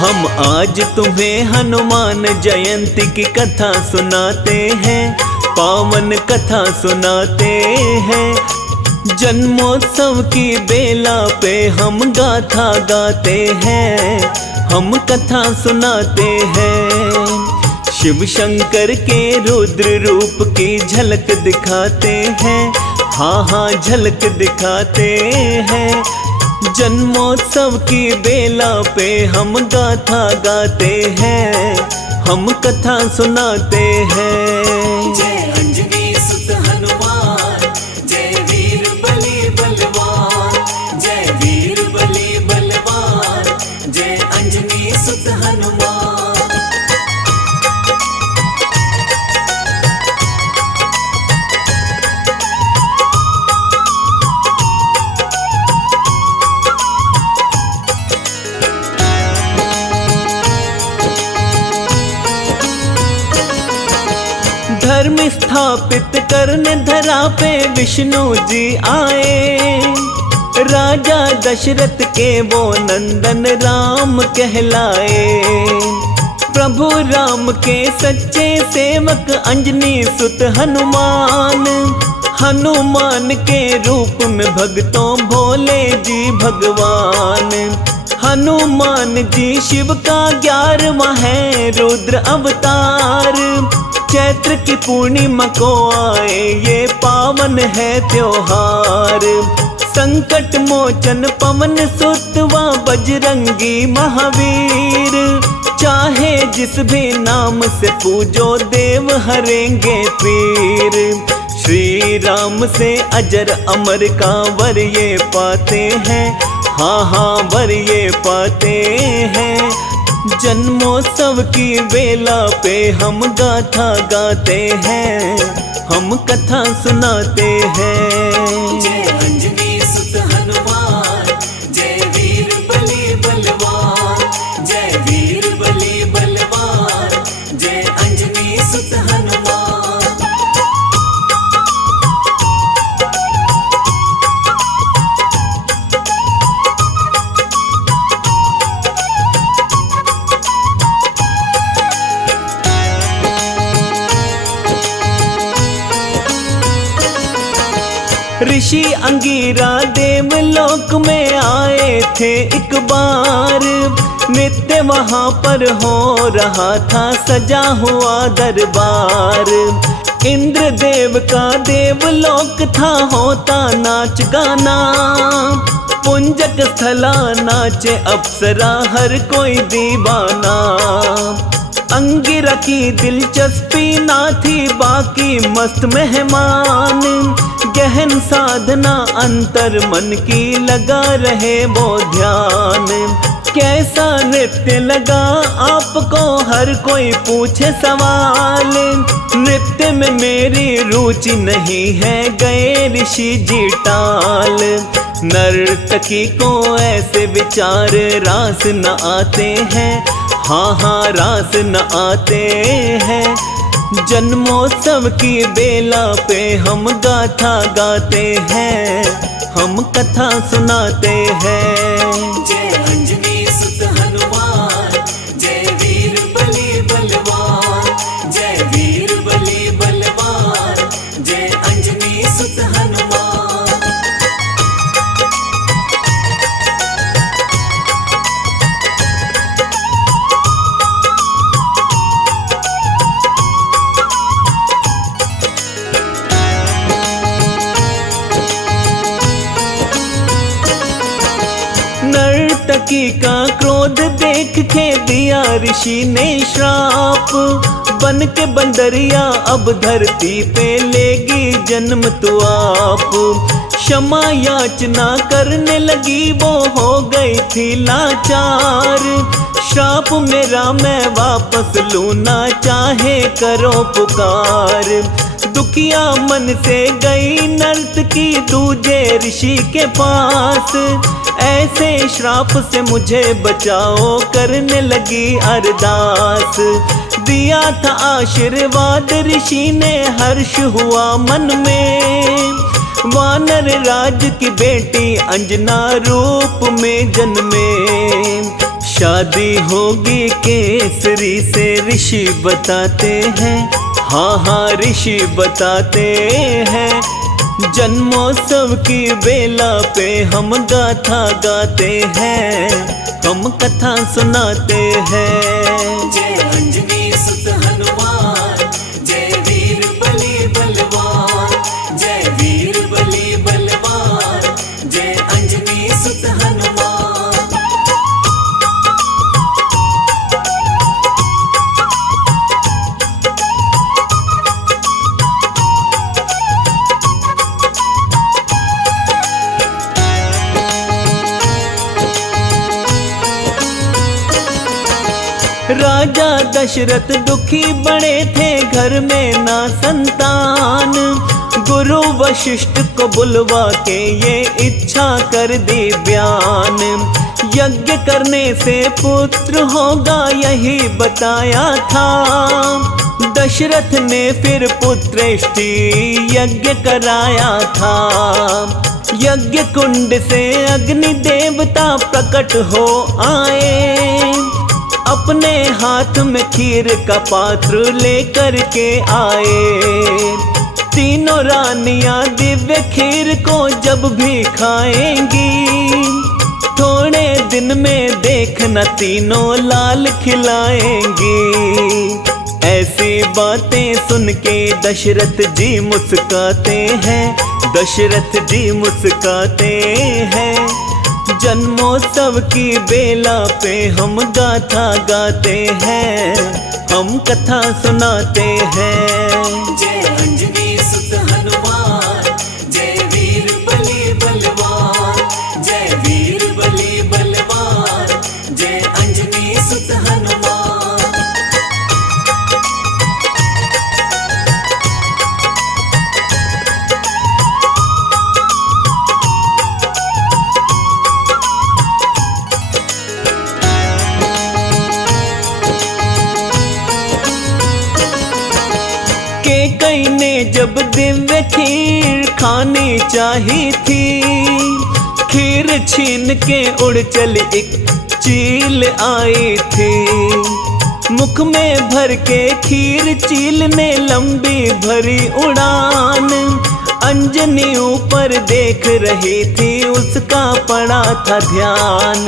हम आज तुम्हें हनुमान जयंती की कथा सुनाते हैं, पावन कथा सुनाते हैं। जन्मोत्सव की बेला पे हम गाथा गाते हैं, हम कथा सुनाते हैं। शिव शंकर के रुद्र रूप की झलक दिखाते हैं, हाँ हाँ झलक दिखाते हैं। जन्मोत्सव की बेला पे हम गाथा गाते हैं, हम कथा सुनाते हैं। जय अंजनी सुत हनुमान, जय वीर बली बलवान, जय वीर बली बलवान, जय अंजनी सुत हनुमान। धर्म स्थापित करने धरा पे विष्णु जी आए, राजा दशरथ के वो नंदन राम कहलाए। प्रभु राम के सच्चे सेवक अंजनी सुत हनुमान, हनुमान के रूप में भक्तों भोले जी भगवान। हनुमान जी शिव का 11वां है रुद्र अवतार। चैत्र की पूर्णिमा को आए ये पावन है त्योहार। संकट मोचन पवन सुत व बजरंगी महावीर, चाहे जिस भी नाम से पूजो देव हरेंगे पीर। श्री राम से अजर अमर का वर ये पाते हैं, हाँ हाँ वर ये पाते हैं। जन्मोत्सव की बेला पे हम गाथा गाते हैं, हम कथा सुनाते हैं। जय अंजनी सुत हनुमान, जय वीर बली बलवान, जय वीर बली बलवान, जय अंजनी सुत हनुमान। ऋषि अंगीरा देवलोक में आए थे एक बार। नित्य वहाँ पर हो रहा था सजा हुआ दरबार। इंद्र देव का देवलोक था, होता नाच गाना। पुंजक स्थला नाचे अप्सरा हर कोई दीवाना। अंगिरा की दिलचस्पी ना थी बाकी मस्त मेहमान। गहन साधना अंतर मन की लगा रहे वो ध्यान। कैसा नृत्य लगा आपको हर कोई पूछे सवाल। नृत्य में मेरी रुचि नहीं है गए ऋषि जी टाल। नर्तकी को ऐसे विचार रास न आते हैं, हाँ हाँ रास न आते हैं। जन्मोत्सव की बेला पे हम गाथा गाते हैं, हम कथा सुनाते हैं। जय अंजनी सुत हनुमान, जय वीर बली बलवान, जय वीर बली बलवान, जय अंजनी सुत हनुमान। नर्तकी का क्रोध देख के दिया ऋषि ने श्राप। बन के बंदरिया अब धरती पे लेगी जन्म तू आप। क्षमा याचना करने लगी वो हो गई थी लाचार। श्राप मेरा मैं वापस लूना चाहे करो पुकार। दुखिया मन से गई नर्तकी दूजे ऋषि के पास। ऐसे श्राप से मुझे बचाओ करने लगी अरदास। दिया था आशीर्वाद ऋषि ने हर्ष हुआ मन में। वानर राज की बेटी अंजना रूप में जन्मे। शादी होगी केसरी से ऋषि बताते हैं, हाँ हाँ ऋषि बताते हैं। जन्मोत्सव की बेला पे हम गाथा गाते हैं, हम कथा सुनाते हैं। जय अंजनी सुत हनुमान, जय वीर बली बलवान, जय वीर बली बलवान, जय अंजनी सुत हनुमान। राजा दशरथ दुखी बड़े थे, घर में ना संतान। गुरु वशिष्ठ को बुलवा के ये इच्छा कर दी बयान। यज्ञ करने से पुत्र होगा यही बताया था। दशरथ ने फिर पुत्रेष्टि यज्ञ कराया था। यज्ञ कुंड से अग्नि देवता प्रकट हो आए, अपने हाथ में खीर का पात्र लेकर के आए। तीनों रानियां दिव्य खीर को जब भी खाएंगी, थोड़े दिन में देखना तीनों लाल खिलाएंगी। ऐसी बातें सुन के दशरथ जी मुस्काते हैं, दशरथ जी मुस्काते हैं। जन्मोत्सव की बेला पे हम गाथा गाते हैं, हम कथा सुनाते हैं। जय अंजनी सुत हनुमान, जय वीर बली बलवान, जय वीर बली बलवान, जय अंजनी सुत हनुमान। कैकेयी ने जब दिव्य खीर खानी चाही थी, खीर छीन के उड़ चल एक चील आई थी। मुख में भर के खीर चील ने लंबी भरी उड़ान। अंजनी ऊपर देख रही थी, उसका पड़ा था ध्यान।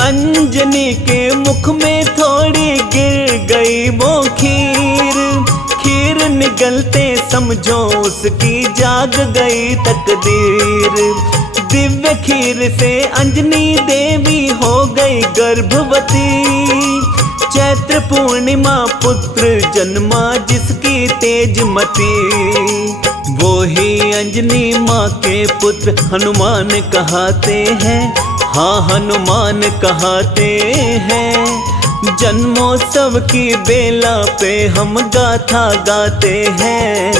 अंजनी के मुख में थोड़ी गिर गई वो खीर, खीर निगलते समझो उसकी जाग गई तकदीर। दिव्य खीर से अंजनी देवी हो गई गर्भवती। चैत्र पूर्णिमा पुत्र जन्मा जिसकी तेजमती, वो ही अंजनी माँ के पुत्र हनुमान कहते हैं, हाँ हनुमान कहते हैं। जन्मोत्सव की बेला पे हम गाथा गाते हैं,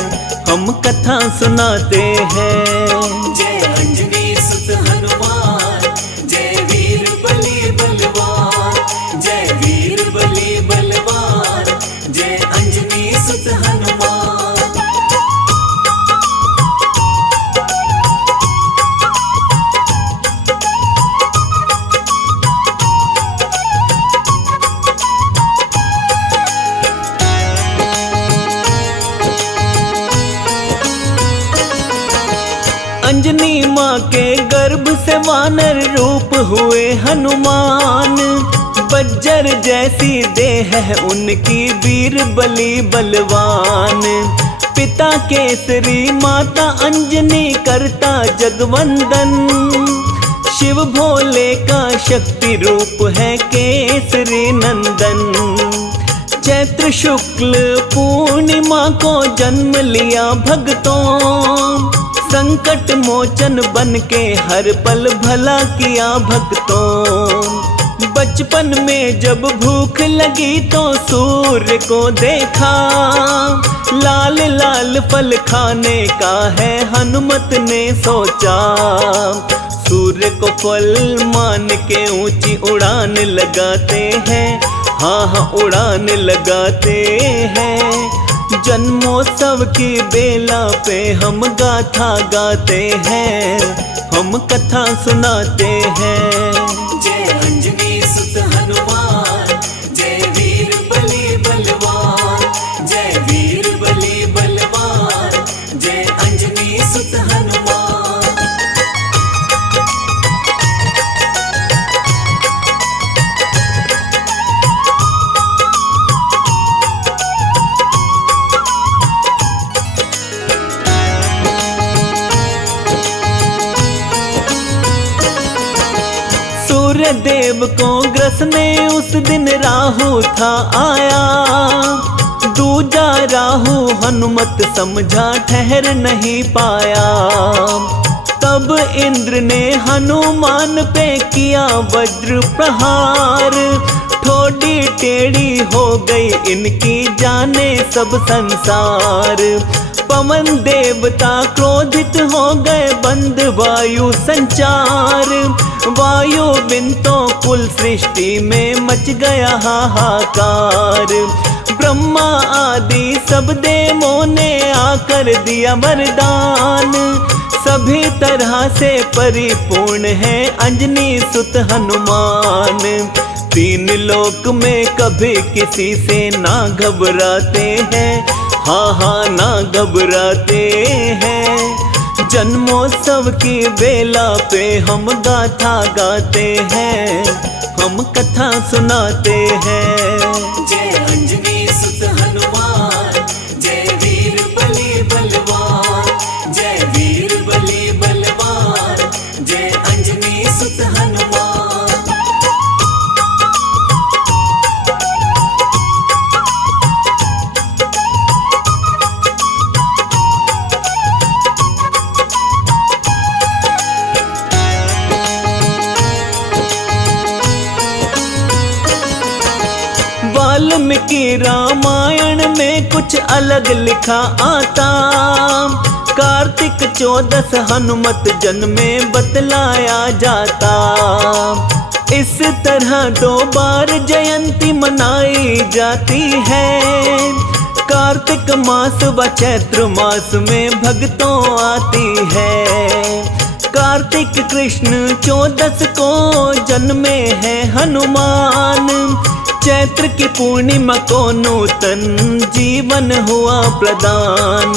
हम कथा सुनाते हैं। जय अंजनी सुत हनुमान, जय वीर बली बलवान, जय वीर बली बलवान, जय अंजनी सुत हनुमान। अंजनी माँ के गर्भ से वानर रूप हुए हनुमान। बज्जर जैसी देह है उनकी, वीर बली बलवान। पिता केसरी माता अंजनी करता जगवंदन। शिव भोले का शक्ति रूप है केसरी नंदन। चैत्र शुक्ल पूर्णिमा को जन्म लिया भक्तों, संकट मोचन बन के हर पल भला किया भक्तों। बचपन में जब भूख लगी तो सूर्य को देखा, लाल लाल फल खाने का है हनुमत ने सोचा। सूर्य को फल मान के ऊंची उड़ान लगाते हैं, हाँ हाँ उड़ान लगाते हैं। जन्मोत्सव की बेला पे हम गाथा गाते हैं, हम कथा सुनाते हैं। जय अंजनी सुत हनुमान। सूर्यदेव को ग्रसने उस दिन राहु था आया। दूजा राहु हनुमत समझा ठहर नहीं पाया। तब इंद्र ने हनुमान पे किया वज्र प्रहार। ठोड़ी टेढ़ी हो गई इनकी जाने सब संसार। पवन देवता क्रोधित हो गए बंद वायु संचार। वायु बिन तो कुल सृष्टि में मच गया हाहाकार। ब्रह्मा आदि सब देवों ने आकर दिया वरदान। सभी तरह से परिपूर्ण है अंजनी सुत हनुमान। तीन लोक में कभी किसी से ना घबराते हैं, हाँ हाँ ना घबराते हैं। जन्मोत्सव की बेला पे हम गाथा गाते हैं, हम कथा सुनाते हैं। जय अंजनी सुत हनुमान, जय वीर बली बलवान, जय वीर बली बलवान, जय अंजनी सुत हनुमान। वाल्मीकि रामायण में कुछ अलग लिखा आता। कार्तिक 14 हनुमत जन्मे बतलाया जाता। इस तरह 2 बार जयंती मनाई जाती है। कार्तिक मास व चैत्र मास में भक्तों आती है। कार्तिक कृष्ण 14 को जन्मे हैं हनुमान। चैत्र की पूर्णिमा को नूतन जीवन हुआ प्रदान।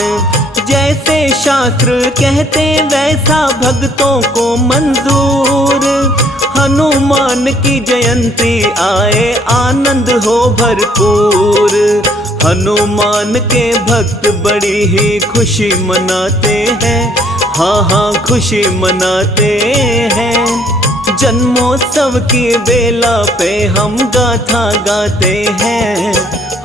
जैसे शास्त्र कहते वैसा भक्तों को मंजूर। हनुमान की जयंती आए आनंद हो भरपूर। हनुमान के भक्त बड़ी ही खुशी मनाते हैं, हाँ हाँ खुशी मनाते हैं। जन्मोत्सव की बेला पे हम गाथा गाते हैं,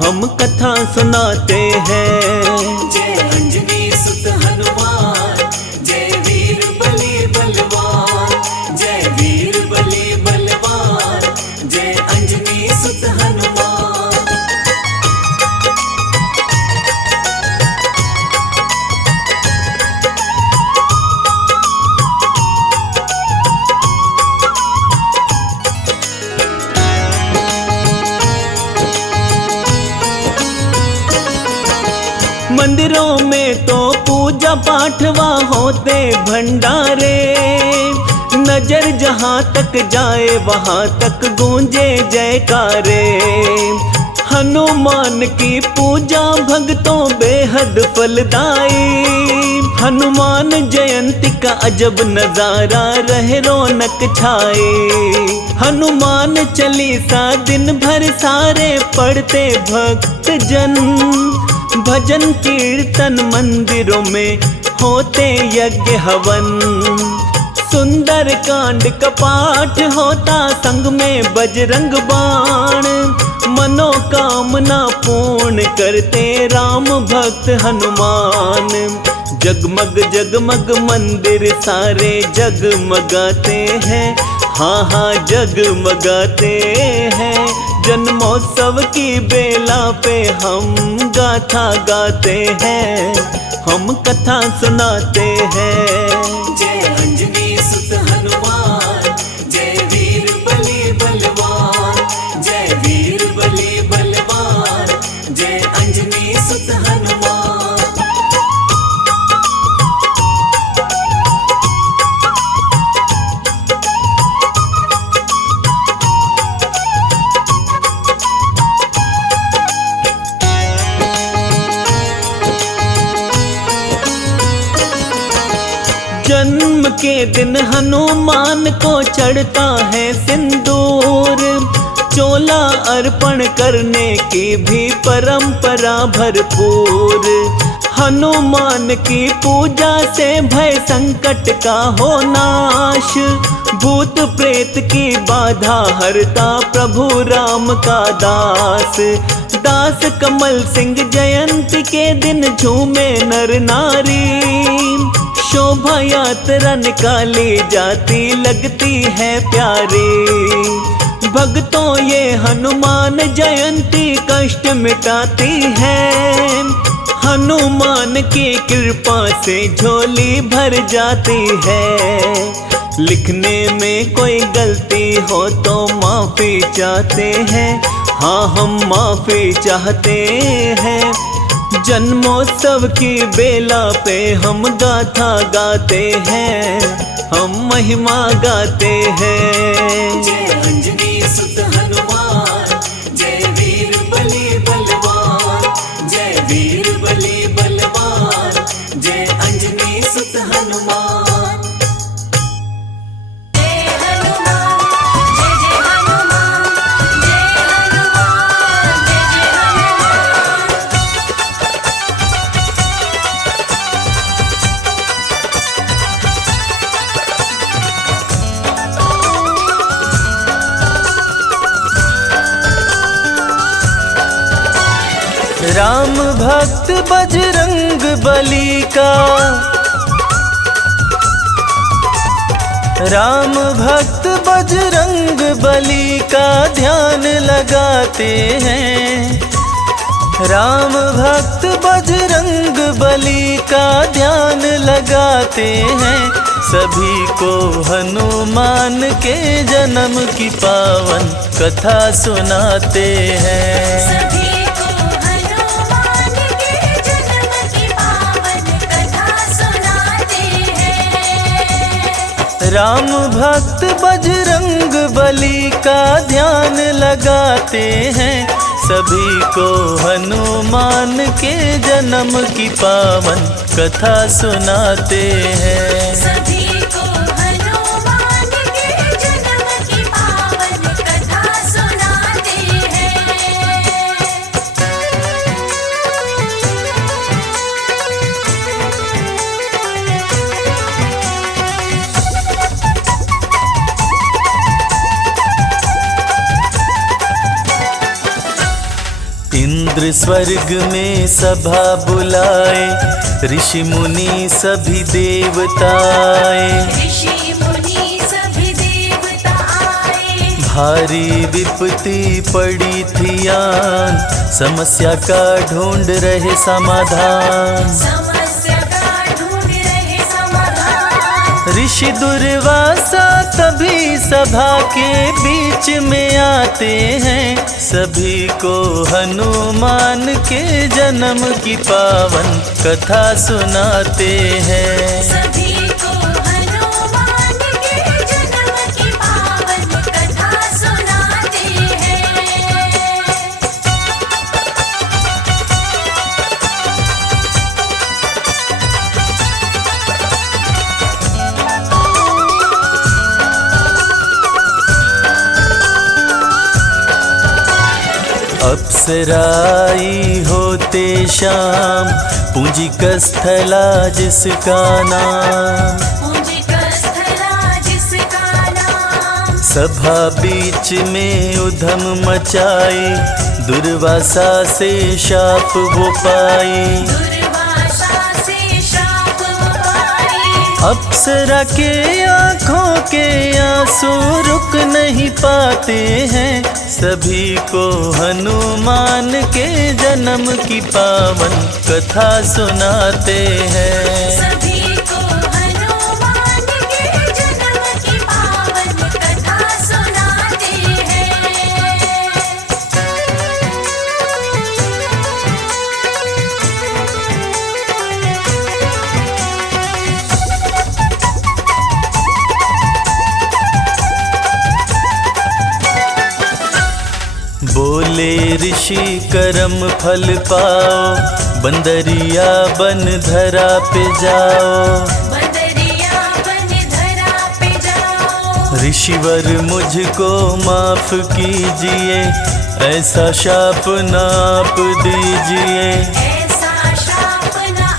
हम कथा सुनाते हैं। जय अंजनी सुत हनुमान, जय वीर बली बलवान, जय वीर बली बलवान, जय अंजनी सुत हनुमान। मंदिरों में तो पूजा पाठवा होते भंडारे। नजर जहाँ तक जाए वहाँ तक गूंजे जयकारे। हनुमान की पूजा भक्तों बेहद फलदाई। हनुमान जयंती का अजब नजारा रहे रौनक छाए। हनुमान चालीसा दिन भर सारे पढ़ते भक्त जन। भजन कीर्तन मंदिरों में होते यज्ञ हवन। सुंदर कांड का पाठ होता संग में बजरंग बाण। मनोकामना पूर्ण करते राम भक्त हनुमान। जगमग जगमग मंदिर सारे जगमगाते हैं, हाँ हाँ जगमगाते हैं। जन्मोत्सव की बेला पे हम गाथा गाते हैं, हम कथा सुनाते हैं। जय अंजनी सुत हनुमान, जय वीर बली बलवान, जय वीर बली बलवान, जय अंजनी सुत हनुमान। जन्म के दिन हनुमान को चढ़ता है सिंदूर। चोला अर्पण करने की भी परंपरा भरपूर। हनुमान की पूजा से भय संकट का हो नाश, भूत प्रेत की बाधा हरता प्रभु राम का दास। दास कमल सिंह जयंती के दिन झूमे नर नारी, शोभा यात्रा निकाली जाती लगती है प्यारी। भक्तों ये हनुमान जयंती कष्ट मिटाती है, हनुमान की कृपा से झोली भर जाती है। लिखने में कोई गलती हो तो माफी चाहते हैं, हाँ हम माफी चाहते हैं। जन्मोत्सव की बेला पे हम गाथा गाते हैं, हम महिमा गाते हैं। जय अंजनी सुत हनुमान, जय वीर बली बलवान, जय वीर बली बलवान, जय अंजनी सुत हनुमान। राम भक्त बजरंग बली का, राम भक्त बजरंग बली का ध्यान लगाते हैं। राम भक्त बजरंग बली का ध्यान लगाते हैं, सभी को हनुमान के जन्म की पावन कथा सुनाते हैं। राम भक्त बजरंग बली का ध्यान लगाते हैं, सभी को हनुमान के जन्म की पावन कथा सुनाते हैं। सभी को हनुमान के जन्म की पावन कथा सुनाते हैं। इंद्र स्वर्ग में सभा बुलाए, ऋषि मुनि सभी देवताए। ऋषि मुनि सभी देवता आए, भारी विपत्ति पड़ी थी आन, समस्या का ढूंढ रहे समाधान। समस्या का ढूंढ रहे समाधान। ऋषि दुर्वासा तभी सभा के बीच में आते हैं, सभी को हनुमान के जन्म की पावन कथा सुनाते हैं। सभी को हनुमान के जन्म की पावन कथा सुनाते हैं। अप्सराई होते शाम, पूंजिक स्थला जिसका नाम। पूंजिक स्थला जिसका नाम। सभा बीच में उधम मचाई, दुर्वासा से शाप वो पाई। दुर्वासा से शाप पाई। अप्सरा के आँखों के आंसू रुक नहीं पाते हैं, सभी को हनुमान के जन्म की पावन कथा सुनाते हैं। सभी को हनुमान के जन्म की पावन कथा सुनाते हैं। बोले ऋषि कर्म फल पाओ, बंदरिया बन धरा पे जाओ। बंदरिया बन धरा पे जाओ। ऋषिवर मुझको माफ कीजिए, ऐसा शाप नाप दीजिए। ऐसा शाप न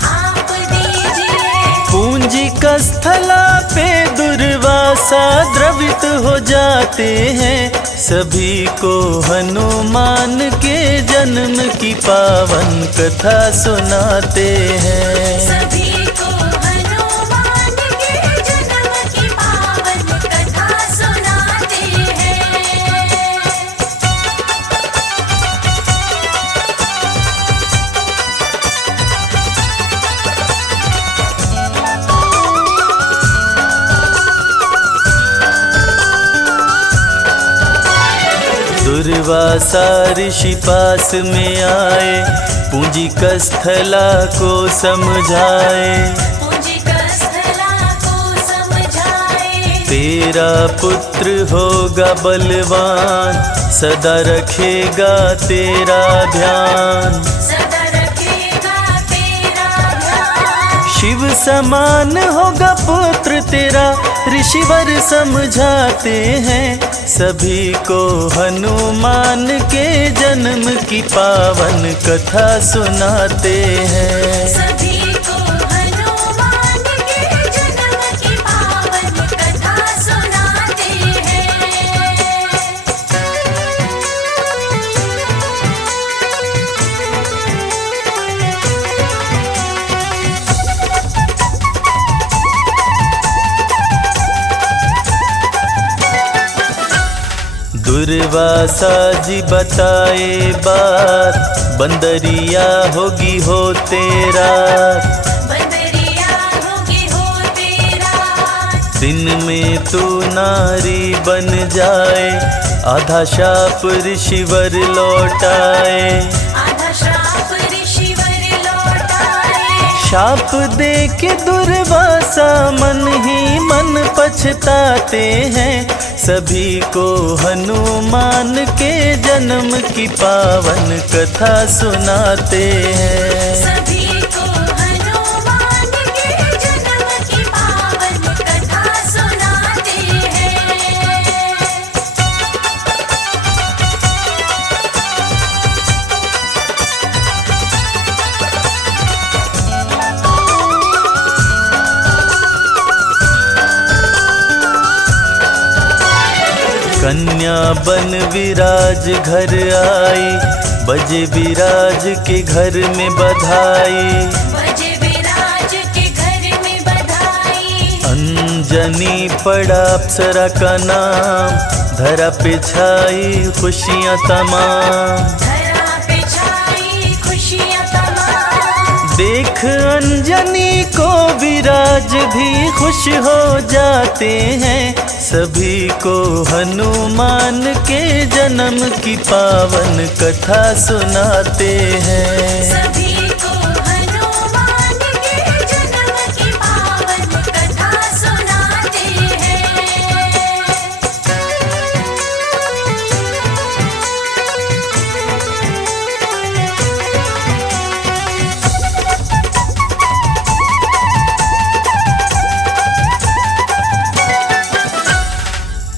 पूंजी का स्थला पे दुर्वासा द्रवित हो जाते हैं। सभी को हनुमान के जन्म की पावन कथा सुनाते हैं। सभी को हनुमान के जन्म की पावन कथा सुनाते हैं। दुर्वासा ऋषि पास में आए, पूंजी का स्थला को समझाए। पूंजी का स्थला को समझाए। तेरा पुत्र होगा बलवान, सदा रखेगा तेरा ध्यान। सदा रखेगा तेरा ध्यान। शिव समान होगा पुत्र तेरा, ऋषिवर समझाते हैं। सभी को हनुमान के जन्म की पावन कथा सुनाते हैं। सभी को हनुमान के जन्म की पावन कथा सुनाते हैं। दुर्वासा जी बताए बात, बंदरिया होगी हो तेरा। बंदरिया होगी हो तेरा। दिन में तू नारी बन जाए, आधा शाप ऋषिवर लौटाए। आधा श्राप ऋषिवर लौटाए। शाप दे के दुर्वासा मन ही मन पछताते हैं। सभी को हनुमान के जन्म की पावन कथा सुनाते हैं। सभी को हनुमान के जन्म की पावन कथा सुनाते हैं। कन्या बन विराज घर आई, बजे विराज के घर में बधाई। बजे विराज के घर में बधाई। अंजनी पड़ा अप्सरा का नाम, धरा पे छाई खुशियाँ तमाम। धरा पे छाई खुशियाँ तमाम। देख अंजनी को विराज भी खुश हो जाते हैं। सभी को हनुमान के जन्म की पावन कथा सुनाते हैं। सभी को हनुमान के जन्म की पावन कथा सुनाते हैं।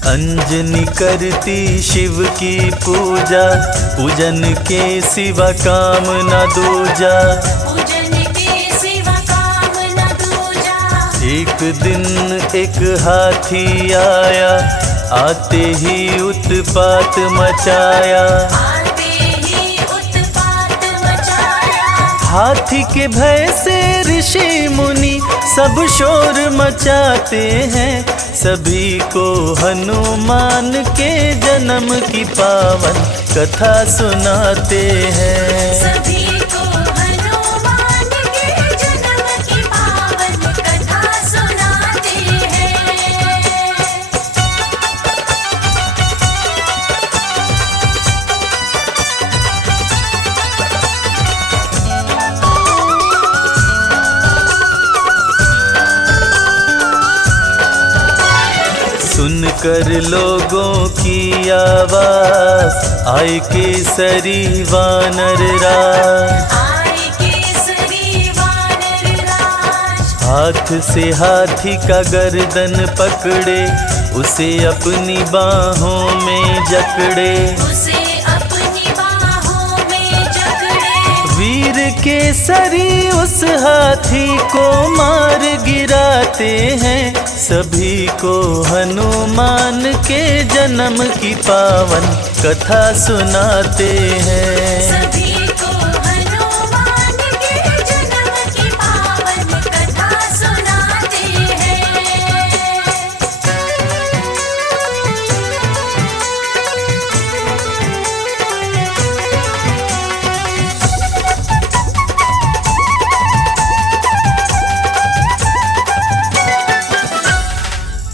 अंजनी करती शिव की पूजा, पूजन के सिवा काम न दूजा। पूजन के सिवा काम न दूजा। एक दिन एक हाथी आया, आते ही उत्पात मचाया। आते ही उत्पात मचाया। हाथी के भय से ऋषि मुनि सब शोर मचाते हैं। सभी को हनुमान के जन्म की पावन कथा सुनाते हैं। सभी को हनुमान के जन्म की पावन कथा सुनाते हैं। सुनकर लोगों की आवाज, आए केसरी वानर राज। आए केसरी वानर राज। हाथ से हाथी का गर्दन पकड़े, उसे अपनी बाहों में जकड़े। उसे अपनी बाहों में जकड़े। वीर वीर केसरी उस हाथी को मार गिराते हैं, सभी को हनुमान के जन्म की पावन कथा सुनाते हैं। सभी को हनुमान के जन्म की पावन कथा सुनाते हैं।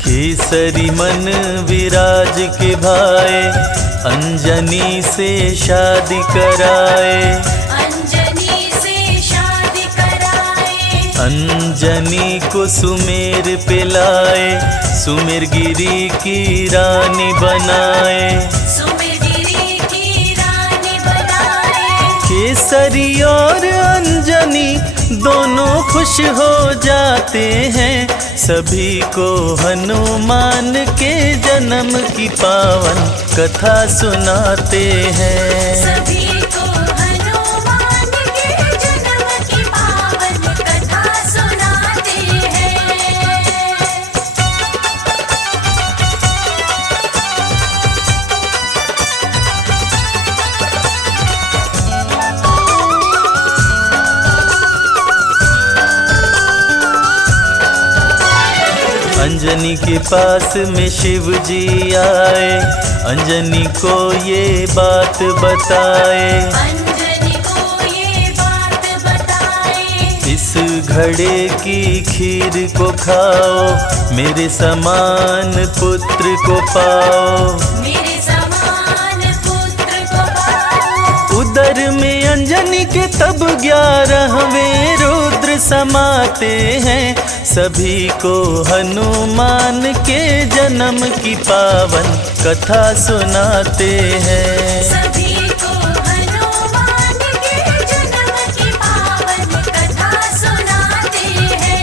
केसरी मन विराज के भाए, अंजनी से शादी कराए। अंजनी से शादी कराए, अंजनी को सुमेर पे लाए, सुमेर गिरी की रानी बनाए। सुमेरगिरी की रानी बनाए। केसरी और अंजनी दोनों खुश हो जाते हैं, सभी को हनुमान के जन्म की पावन कथा सुनाते हैं। सभी को हनुमान के जन्म की पावन कथा सुनाते हैं। अंजनी के पास में शिव जी आए, अंजनी को ये बात बताए। अंजनी को ये बात बताए, इस घड़े की खीर को खाओ, मेरे समान पुत्र को पाओ। मेरे समान पुत्र को पाओ। उदर में अंजनी के तब 11वें रुद्र समाते हैं, सभी को हनुमान के जन्म की पावन कथा सुनाते हैं। सभी को हनुमान के जन्म की पावन कथा सुनाते हैं।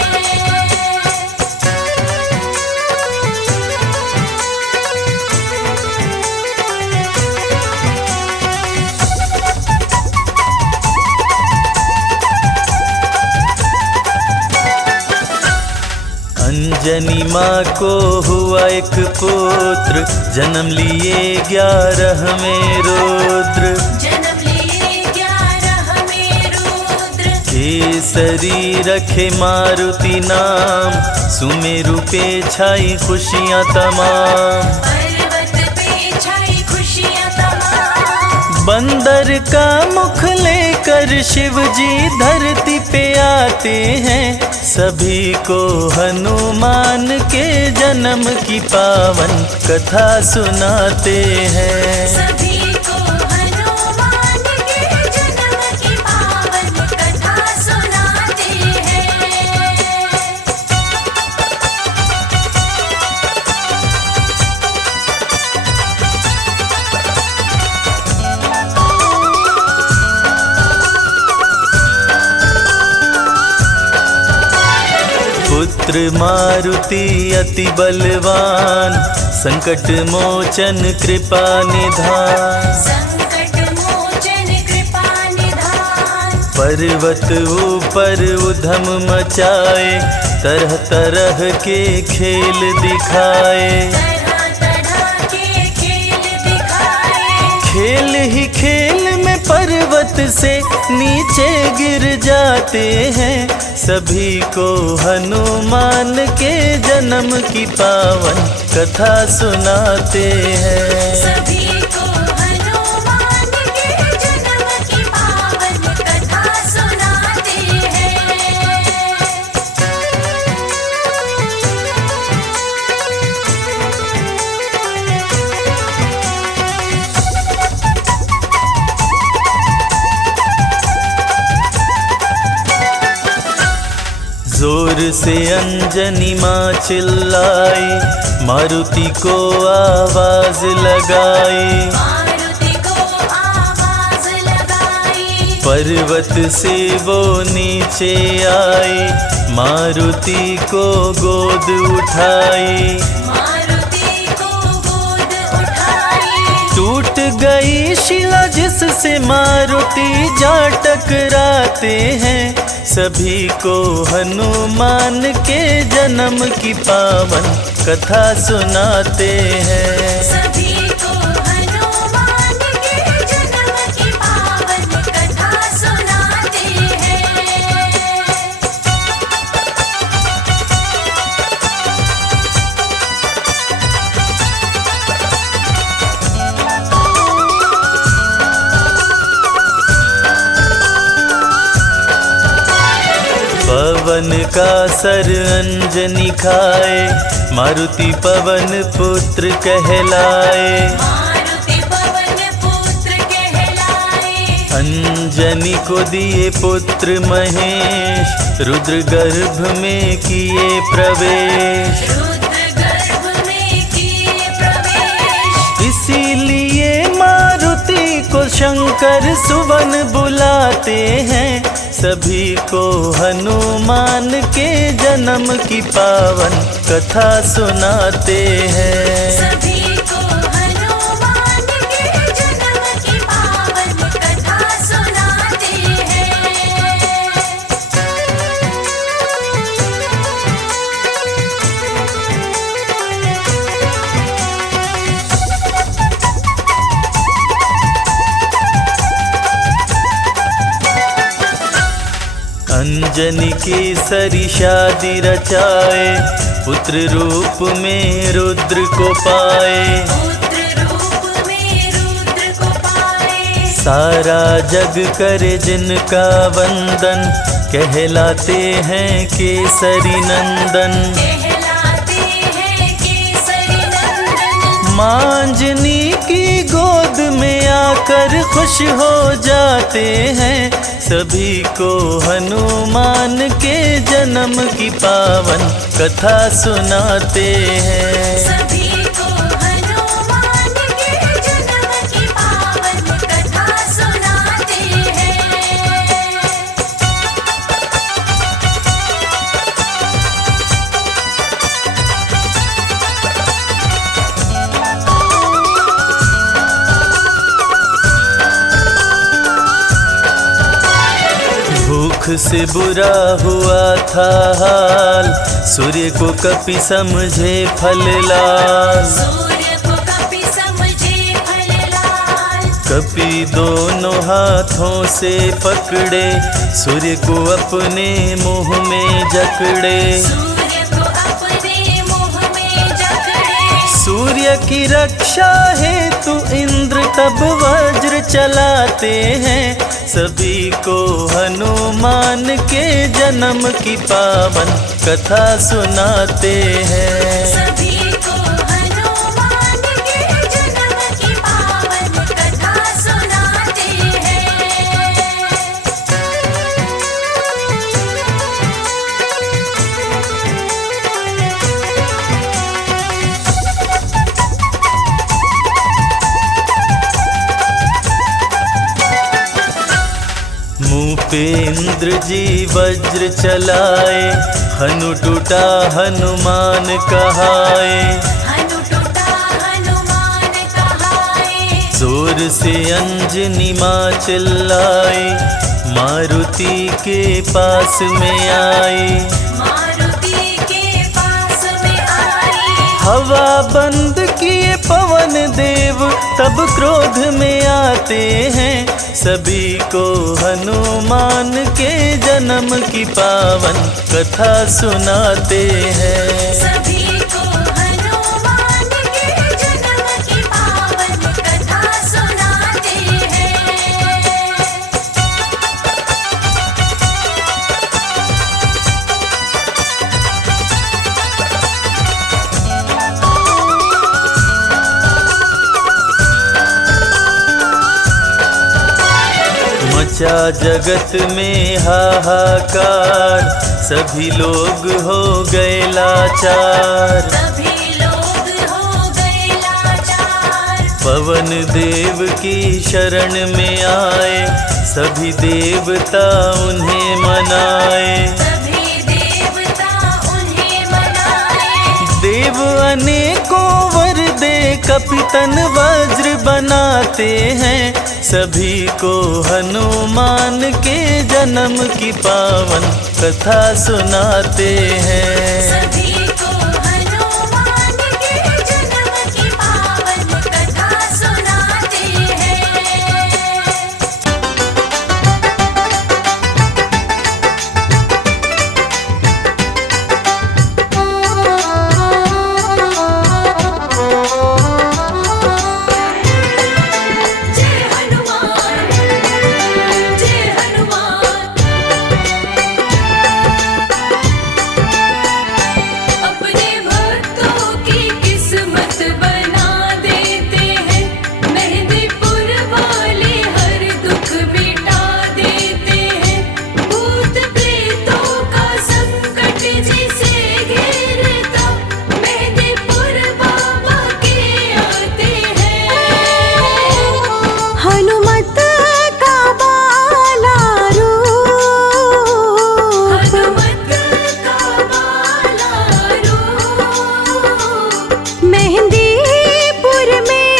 अंजनी माँ को हुआ एक पुत्र, जन्म लिए 11वें रुद्र। जन्म लिए 11वें रुद्र। केसरी रखे मारुति नाम, सुमेरु पे छाई खुशियाँ तमाम। पर्वत पे छाई खुशियाँ तमाम। बंदर का मुख लेकर शिव जी धरती पे आते हैं, सभी को हनुमान के जन्म की पावन कथा सुनाते हैं। सभी को हनुमान के जन्म की पावन कथा सुनाते हैं। पुत्र मारुति अति बलवान, संकट मोचन कृपा निधान। संकट मोचन कृपा निधान। पर्वत ऊपर उधम मचाए, तरह तरह के खेल दिखाए। तरह तरह के खेल दिखाए। खेल ही खेल में पर्वत से नीचे गिर जाते हैं, सभी को हनुमान के जन्म की पावन कथा सुनाते हैं। सभी को हनुमान के जन्म की पावन कथा सुनाते हैं। जोर से अंजनी माँ चिल्लाई, मारुति को आवाज लगाई। मारुति को आवाज लगाई। पर्वत से वो नीचे आई, मारुति को गोद उठाई। मारुति को गोद उठाई। टूट गई शिला जिस से मारुति जा टकराते हैं, सभी को हनुमान के जन्म की पावन कथा सुनाते हैं। सभी को हनुमान के जन्म की पावन कथा सुनाते हैं। पवन का सर अंजनी खाए, मारुति पवन पुत्र कहलाए। मारुति पवन पुत्र कहलाए। अंजनी को दिए पुत्र महेश, रुद्र गर्भ में किए प्रवेश। रुद्र गर्भ में किए प्रवेश। इसीलिए मारुति को शंकर सुवन बुलाते हैं, सभी को हनुमान के जन्म की पावन कथा सुनाते हैं। सभी को हनुमान के जन्म की पावन कथा सुनाते हैं। अंजनी की सरी शादी रचाए, पुत्र रूप में रुद्र को पाए। पुत्र रूप में रुद्र को पाए। सारा जग करे जिनका वंदन, कहलाते हैं केसरी नंदन। कहलाते हैं केसरी नंदन। मांजनी की गोद में आकर खुश हो जाते हैं, सभी को हनुमान के जन्म की पावन कथा सुनाते हैं। सभी को हनुमान के जन्म की पावन कथा सुनाते हैं। भूख से बुरा हुआ था हाल, सूर्य को कपि समझे फल लाल। सूर्य को कपि समझे फल लाल। कपि दोनों हाथों से पकड़े, सूर्य को अपने मुंह में जकड़े। सूर्य को अपने मुंह में जकड़े। सूर्य की रक्षा हेतु इंद्र तब वज्र चलाते हैं, सभी को हनुमान के जन्म की पावन कथा सुनाते हैं। सभी को हनुमान के जन्म की पावन कथा सुनाते हैं। मुँह पे इंद्र जी वज्र चलाए, हनु टूटा हनुमान कहाए। हनु टूटा हनुमान कहाए। जोर से अंजनी माँ चिल्लाई, मारुति के पास में आई। मारुति के पास में आई। हवा बंद किए पवन देव तब क्रोध में आते हैं, सभी को हनुमान के जन्म की पावन कथा सुनाते हैं। सभी को हनुमान के जन्म की पावन कथा सुनाते हैं। मचा जगत में हाहाकार, सभी लोग हो गए लाचार। सभी लोग हो गए लाचार। पवन देव की शरण में आए, सभी देवता उन्हें मनाए। सभी देवता उन्हें मनाए। देव अनेकों वर दे कपितन वज्र बनाते हैं, सभी को हनुमान के जन्म की पावन कथा सुनाते हैं। सभी को हनुमान के जन्म की पावन कथा सुनाते हैं। जय हनुमान, जय हनुमान। अपने भक्तों की किस्मत बना देते हैं, मेहंदीपुर वाले हर दुख मिटा देते हैं। भूत प्रेतों का संकट जिसे घेरता, मेहंदीपुर बाबा के आते हैं। हनुमत का बाला रूप, हनुमत का बाला रूप, मेहंदीपुर में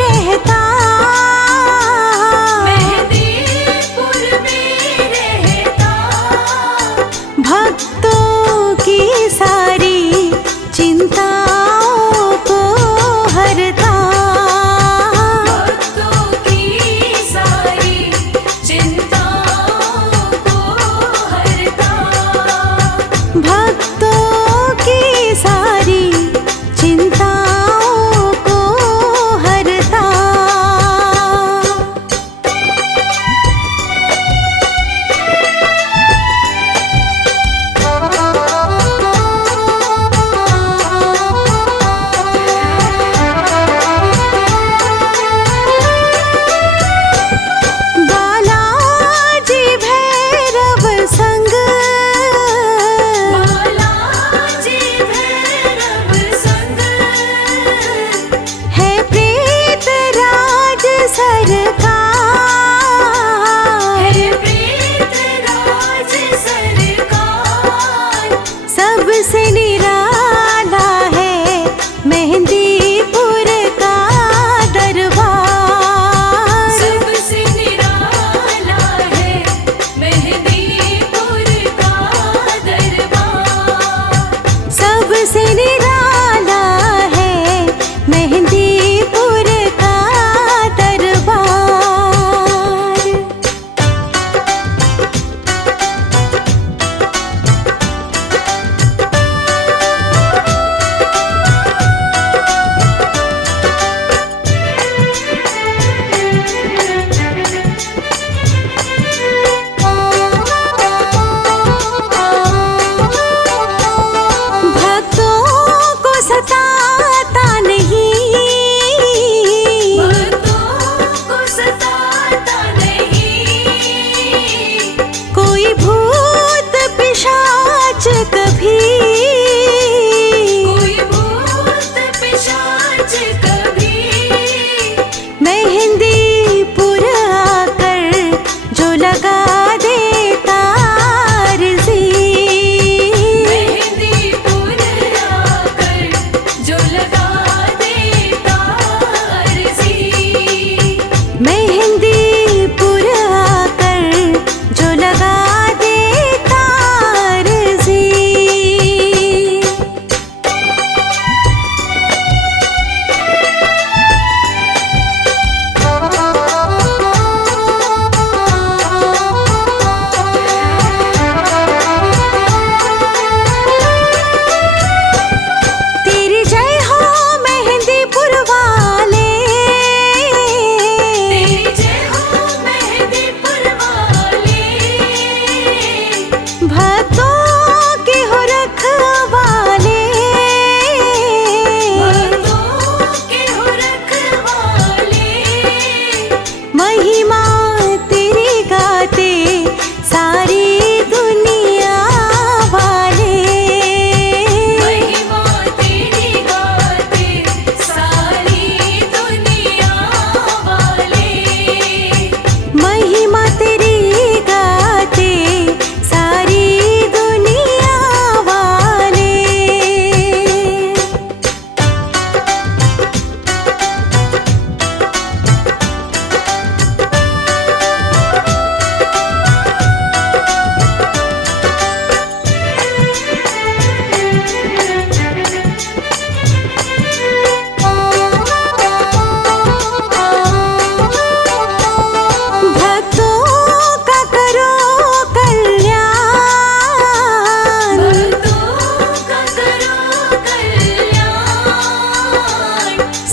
रहता, मेहंदीपुर में रहता। भक्तों की सारी चिंताओं को हरता। भक्तों की सारी चिंताओं को हरता। भक्तों की सारी चिंताओं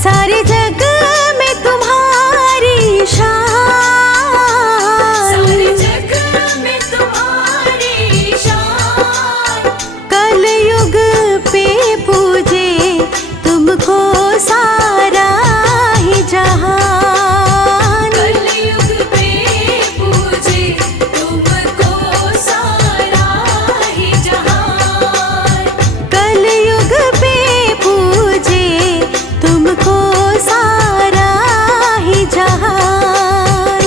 सारे जग में तुम्हारी शान, सारे जग में तुम्हारी शान। कलयुग पे पूजे तुमको सारा ही जहान, कलयुग पे पूजे तुमको सारा ही जहान, कलयुग पे पूजे तुमको सारा ही जहान।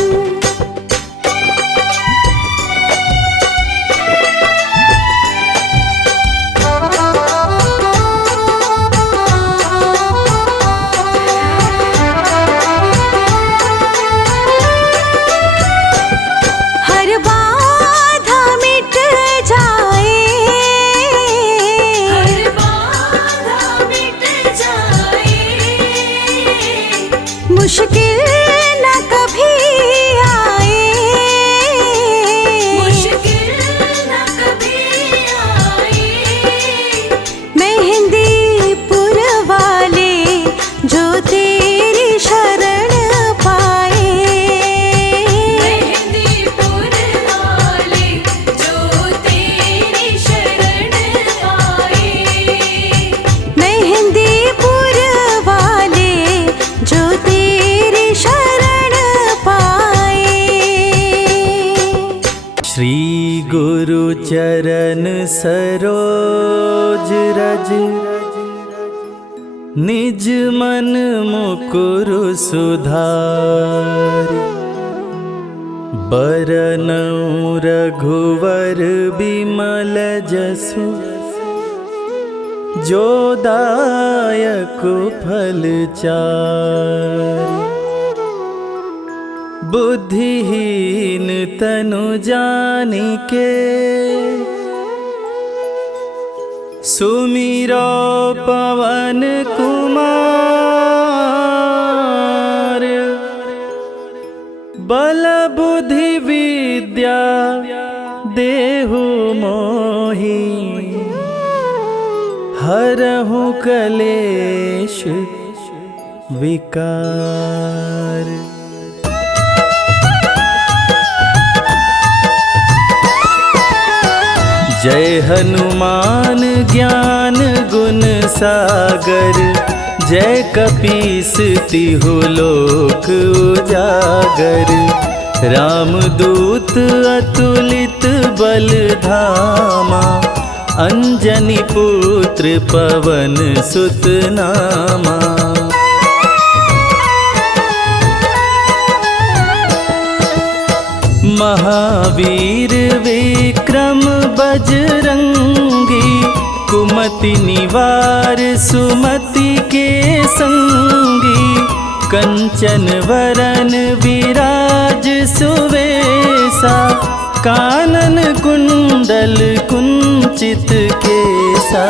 हर बाधा मिट जाए, हर बाधा मिट जाए, मुश्किल न कभी आए, मुश्किल न कभी आए। मेहंदीपुर वाले जो तेरी शरण पाए, मेहंदीपुर वाले जो तेरी शरण पाए, मेहंदीपुर वाले जो तेरी शरण पाए। श्री गुरु चरण सरोज रज, निज मन मुकुर सुधारि। बरनउँ रघुवर बिमल जसु, जो दायक फल चारि। बुद्धिहीन तनु जानिके, सुमिरो पवन कुमार। बल बुद्धि विद्या देहु मोहि, हरहु कलेश विकार। जय हनुमान ज्ञान गुण सागर, जय कपीस तिहु लोक उजागर। रामदूत अतुलित बल धामा, अंजनी पुत्र पवन सुत नामा। महावीर विक्रम बजरंगी, कुमति निवार सुमति के संगी। कंचन वरन विराज सुवेसा, कानन कुंडल कुंचित केसा।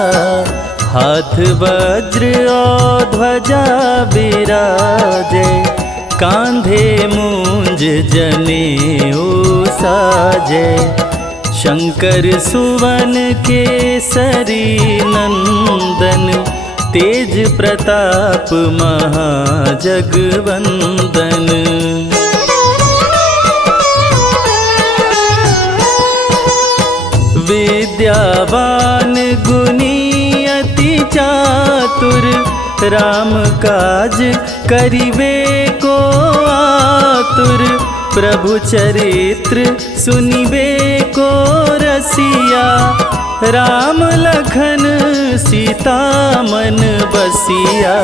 हाथ वज्र और ध्वजा बिराजे, कांधे मूंज जनेऊ साजे। शंकर सुवन केसरी नंदन, तेज प्रताप महाजगवंदन। विद्यावान गुणी अति चातुर, राम काज करिवे को आतुर। प्रभु चरित्र सुनिवे को रसिया, राम लखन सीता मन बसिया।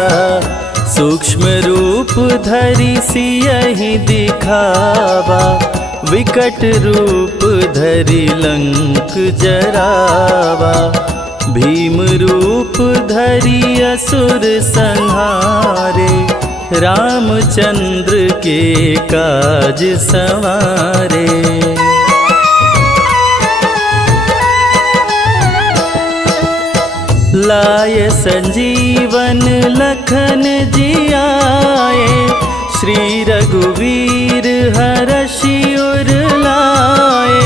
सूक्ष्म रूप धरि सियहि दिखावा, विकट रूप धरि लंक जरावा। भीम रूप धरि असुर संहारे, रामचंद्र के काज संवारे। लाय संजीवन लखन जियाए, श्री रघुवीर हरषि उर लाए।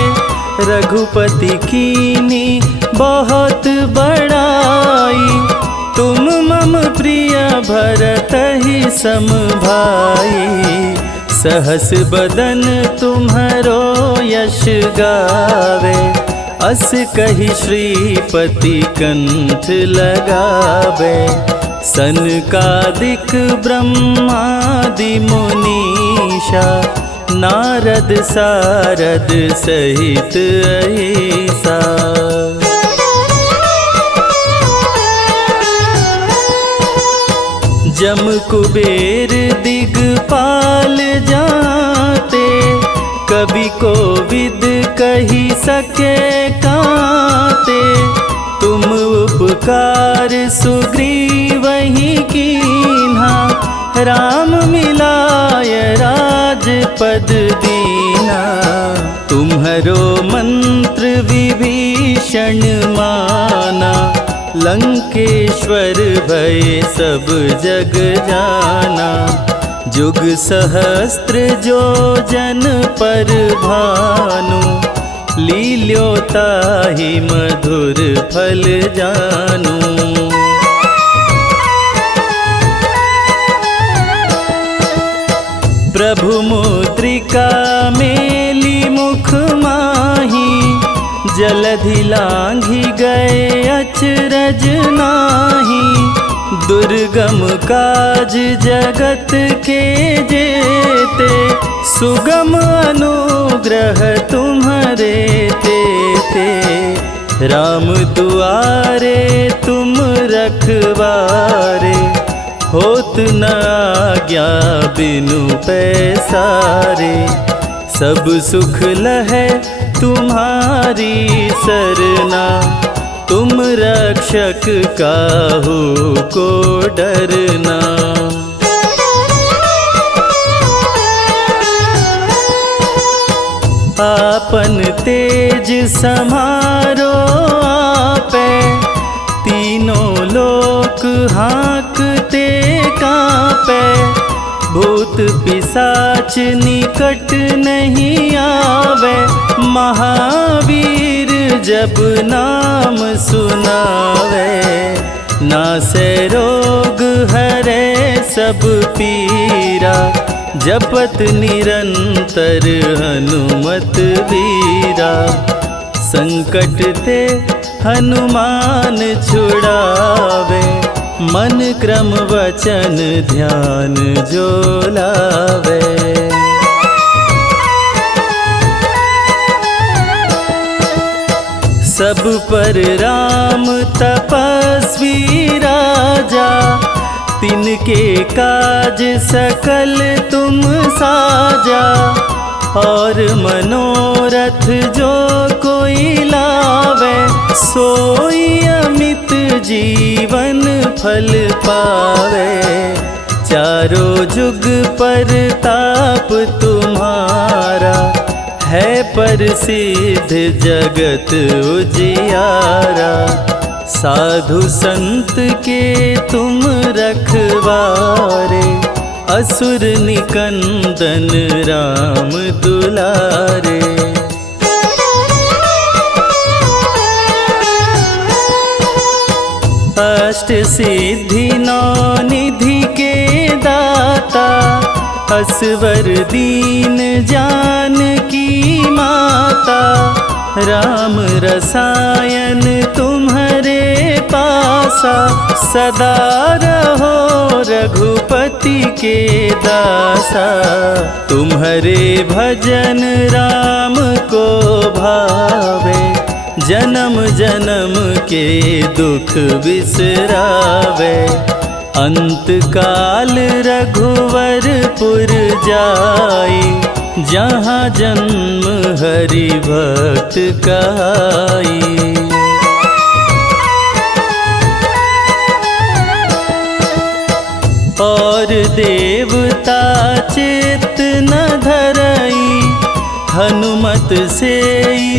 रघुपति कीन्ही बहुत बड़ाई, तुम मम प्रिय भरत ही सम भाई, सहस बदन तुम्हरो यश गावे, अस कही श्रीपति कंठ लगावे। सनकादिक ब्रह्मादि मुनीषा, नारद सारद सहित ऐसा। जम कुबेर दिगपाल जाते, कवि को विद कही सके काते। तुम उपकार सुग्रीवहि कीन्हा, राम मिलाय राजपद दीना। तुम्हरो मंत्र विभीषण माना, लंकेश्वर भय सब जग जाना। जुग सहस्त्र जो जन पर भानु, लील्योताहि मधुर फल जानू। प्रभु मुद्रिका मेली मुख माही, जलधि लांघि गए अचरज नाही। दुर्गम काज जगत के जेते, सुगम अनुग्रह तुम्हरे तेते। राम दुआरे तुम रखवारे, होत न आज्ञा बिनु पैसारे। सब सुख लहै तुम्हारी सरना, तुम रक्षक काहू को डरना। आपन तेज समारो आपे, तीनों लोक हाँकते कांपे। भूत पिशाच निकट नहीं आवे, महावीर जब नाम सुनावे। नासे रोग हरे सब पीरा, जपत निरंतर हनुमत वीरा। संकट ते हनुमान छुड़ावे, मन क्रम वचन ध्यान जो लावे। सब पर राम तपस्वी राजा, तिनके काज सकल तुम साजा। और मनोरथ जो कोई लावे, सोई अमित जीवन फल पावे। चारों जुग पर ताप तुम्हारा, है प्रसिद्ध जगत उजियारा। साधु संत के तुम रखवारे, असुर निकंदन राम दुलारे। अष्ट सिद्धि नौ निधि के दाता, असवर दीन जानकी माता। राम रसायन तुम्हारे पासा, सदा रहो रघुपति के दासा। तुम्हारे भजन राम को भावे, जन्म जन्म के दुख बिसरावे। अंत काल रघुवरपुर जाई, जहाँ जन्म हरि भक्त कहाई। और देवता चित्त न धरई, हनुमत से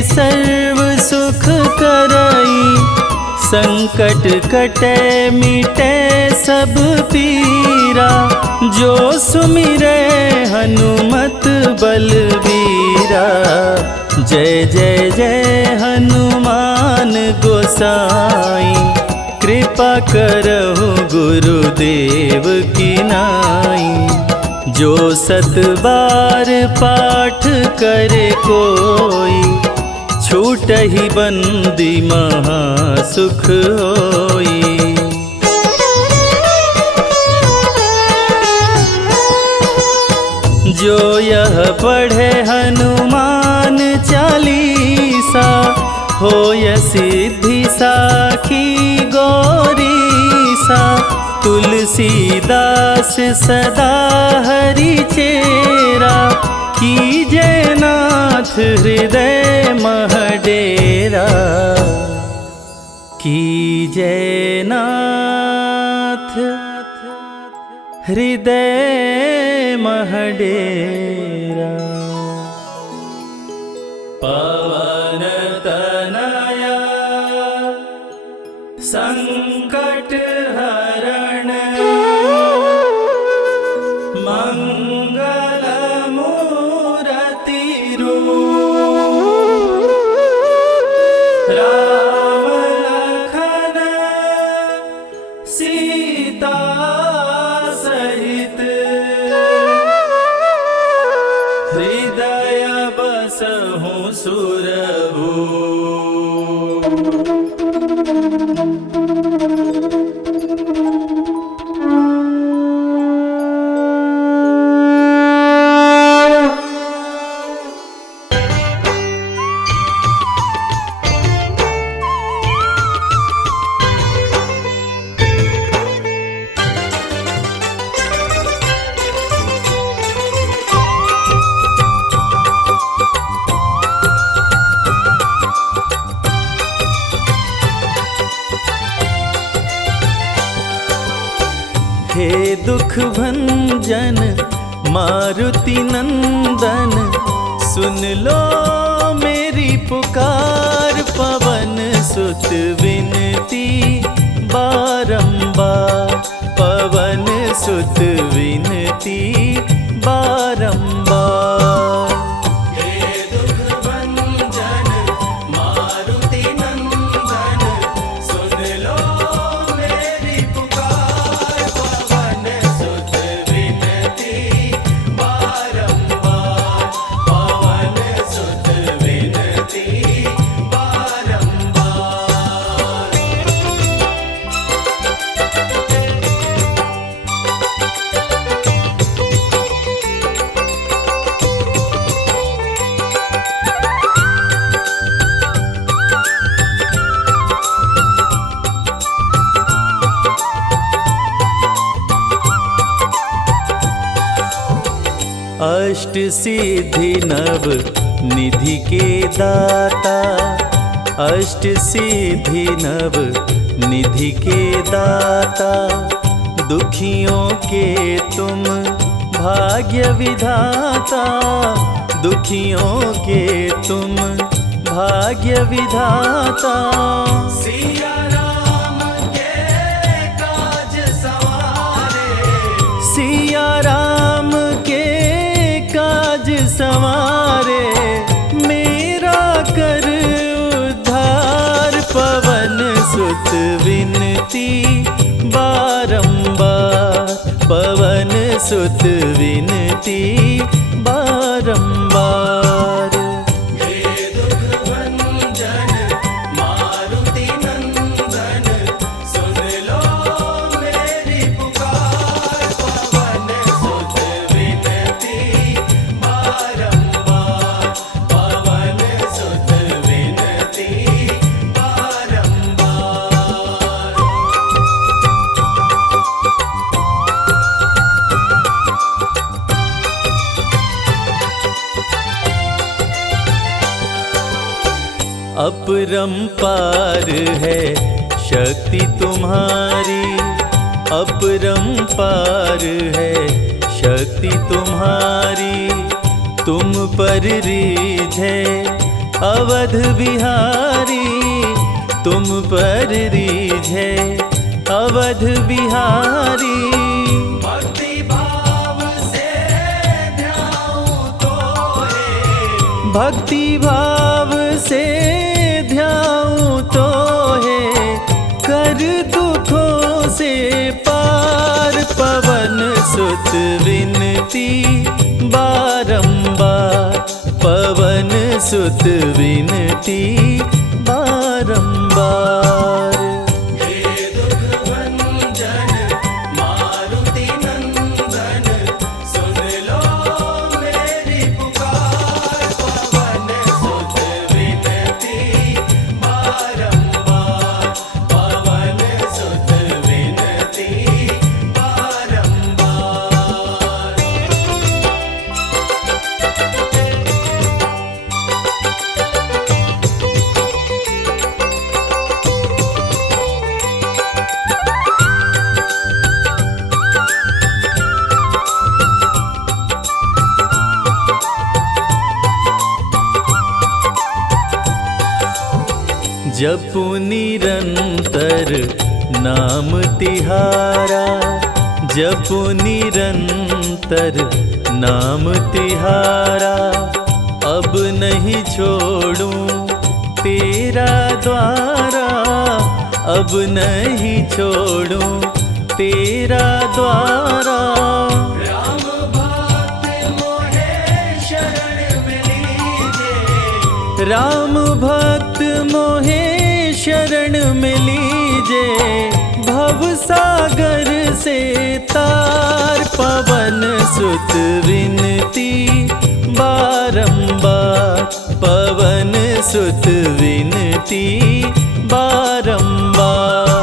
सर्व सुख करई। संकट कटे मिटे सब पीरा, जो सुमिरे हनुमत बलबीरा। जय जय जय हनुमान गोसाई, कृपा कृपा करहु गुरुदेव की नाई। जो 7 बार पाठ करे कोई, छूटहि बंदी महासुख होई। जो यह पढ़े हनुमान चालीसा, होय सिद्धि साखी गौरीसा। तुलसीदास सदा हरि चेरा, कीजे नाथ हृदय मह डेरा। कीजे नाथ हृदय मह डेरा। पवन तनया संकट हरण, मंगल मूरति रूप। राम लखन सीता सहित, हृदय बसहु सुरभूप। हे दुख भंजन मारुति नंदन, सुन लो मेरी पुकार। पवन सुत विनती बारंबार, पवन सुत विनती बारंबार। हे दुख भंजन मारुति नंदन, सुन लो मेरी पुकार। पवन सुत विनती बारंबार, पवन सुत विनती बारंबार। अष्ट सिद्धि नव निधि के दाता, अष्ट सिद्धि नव निधि के दाता। दुखियों के तुम भाग्य विधाता, दुखियों के तुम भाग्य विधाता। सिया राम के काज सवारे, सिया राम के काज संवारे। मेरा कर उद्धार, पवन सुत विनती बारंबार, पवन सुत विनती बारंबार। हे दुख भंजन मारुति नंदन, सुन लो मेरी पुकार। पवन सुत विनती बारंबार, पवन सुत विनती बारंबार। अपरंपार है शक्ति तुम्हारी, अपरंपार है शक्ति तुम्हारी। तुम पर रीझे अवध बिहारी, तुम पर रीझे अवध बिहारी। भक्ति भाव से ध्याऊं तोहे, भक्ति भाव से ध्याऊं तोहे। कर दुख सुत विनती बारंबार, पवन सुत विनती बारंबार। जपु निरंतर नाम तिहारा, जपु निरंतर नाम तिहारा। अब नहीं छोड़ूं तेरा द्वारा, अब नहीं छोड़ूं तेरा द्वारा। राम भक्त मोहे शरण में लीजे, राम भक्त मोहे शरण में लीजे। भव सागर से तार, पवन सुत विनती बारंबार, पवन सुत विनती बारंबार।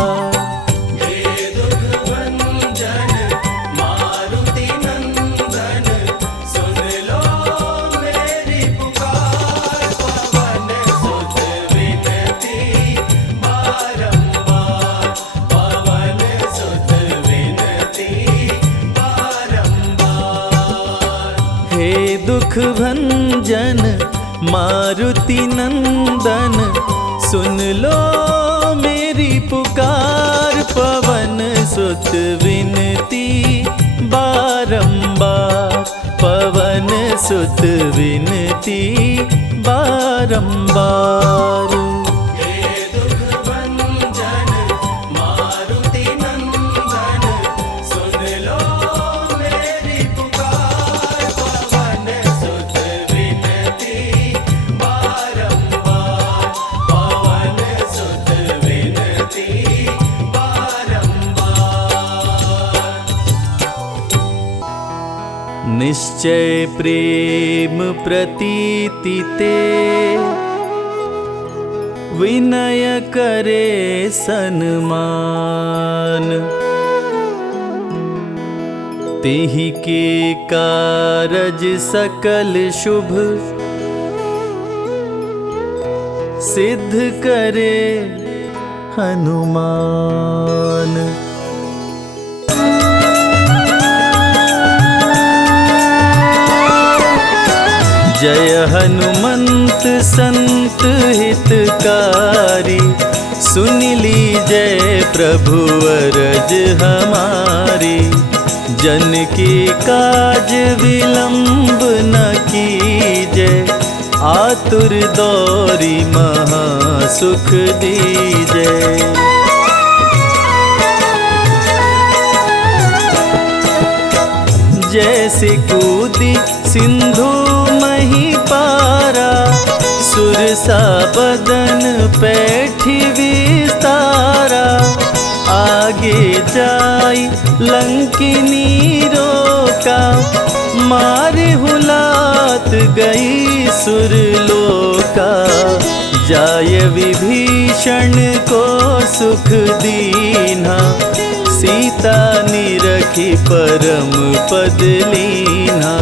दुख भंजन मारुति नंदन, सुन लो मेरी पुकार। पवन सुत विनती बारंबार, पवन सुत विनती बारंबार। निश्चय प्रेम प्रतीति ते, विनय करे सन्मान। तेहि के कारज सकल शुभ, सिद्ध करे हनुमान। जय हनुमंत संत हितकारी, सुन लीजय प्रभु अरज हमारी। जन की काज विलंब न कीजय, आतुर दौरी महा सुख दीजय। जैसे कूदी सिंधु मही पारा, सुरसा बदन पैठी विस्तारा। आगे जाई लंकिनी रोका, मारे हुलात गई सुरलोका। जाय विभीषण को सुख दीना, सीता निरखी परम पद लीना।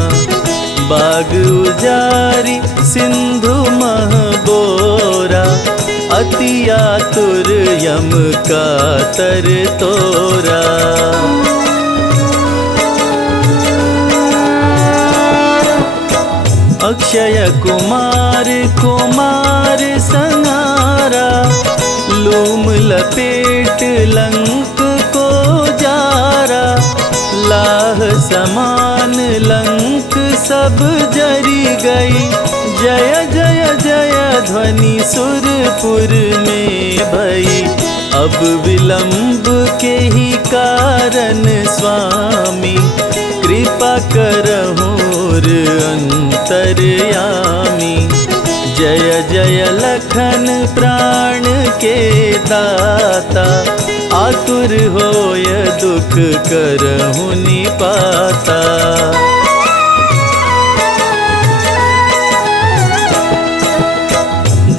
बाग उजारी सिंधु मह बोरा, अति आतुर यम का तर तोरा। अक्षय कुमार कुमार संहारा, लूम लपेट लंक को जारा। लाह समान लंक सब जरी गई, जय जय जय ध्वनि सुरपुर में भई। अब विलंब के ही कारण स्वामी, करहूर अंतर्यामी। जय जय लखन प्राण के दाता, आतुर होय दुख करहु निपाता।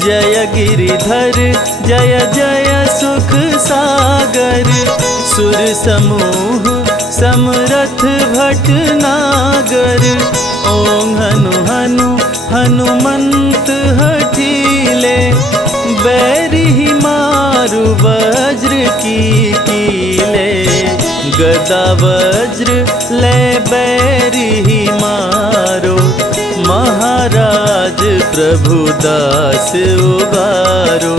जय गिरिधर जय जय सुख सागर, सुर समूह समरथ भटनागर। ओं हनु हनु हनुमंत हठीले, बैरी मारु वज्र की कीले। गदा वज्र ले बैरी मारो, महाराज प्रभुदास उबारो।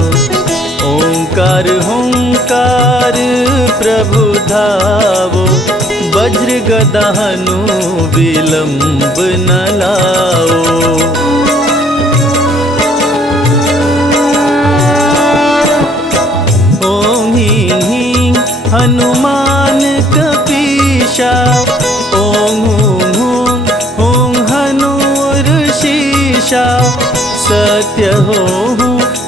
ओंकार हुंकार प्रभु धावो, वज्र गदा हनु विलंब न लाओ। ओं हीं हीं हनुमान कपीशा, ओं हूं हूं हूं हनुर शीशा। सत्य हो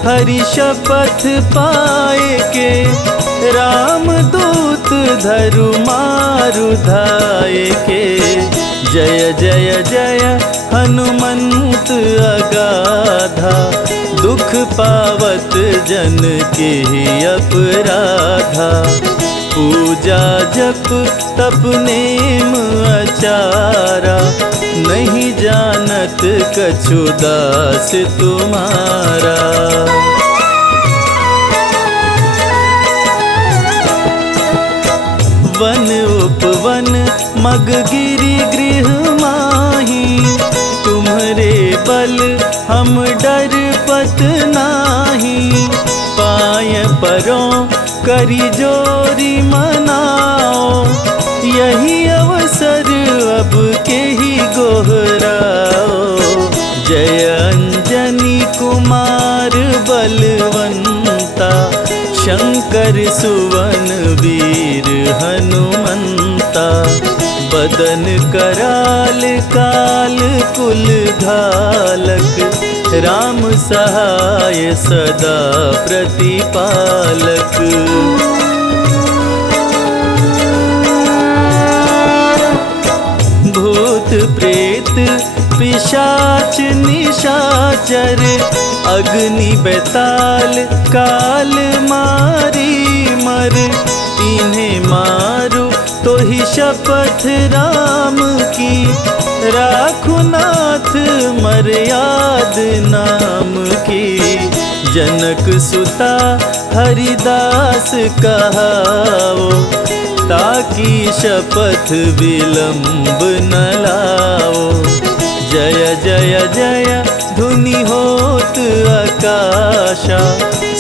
हरि शपथ पाए के, राम दूत धरु मारु धाये के। जय जय जय हनुमंत अगाधा, दुख पावत जन के अपराधा। पूजा जप तप नेम आचारा, नहीं जानत कछु दास तुम्हारा। वन उपवन मग गिरि गृह माही, तुम्हरे बल हम डर पत नाही। पाय परों करी जोरी मनाओ, यही अवसर अब के ही गोहराओ। जय अंजनी कुमार बलवंता, शंकर सुवन वीर हनुमंता। बदन कराल काल कुल घालक, राम सहाय सदा प्रतिपालक। भूत प्रेत पिशाच निशाचर, अग्नि बेताल काल मारी मर। इन्हें मारो तो ही शपथ राम की, राखु नाथ मर्याद नाम की। जनक सुता हरिदास कहाओ, ताकि शपथ विलंब न लाओ। जय जय जय धुनि होत आकाशा,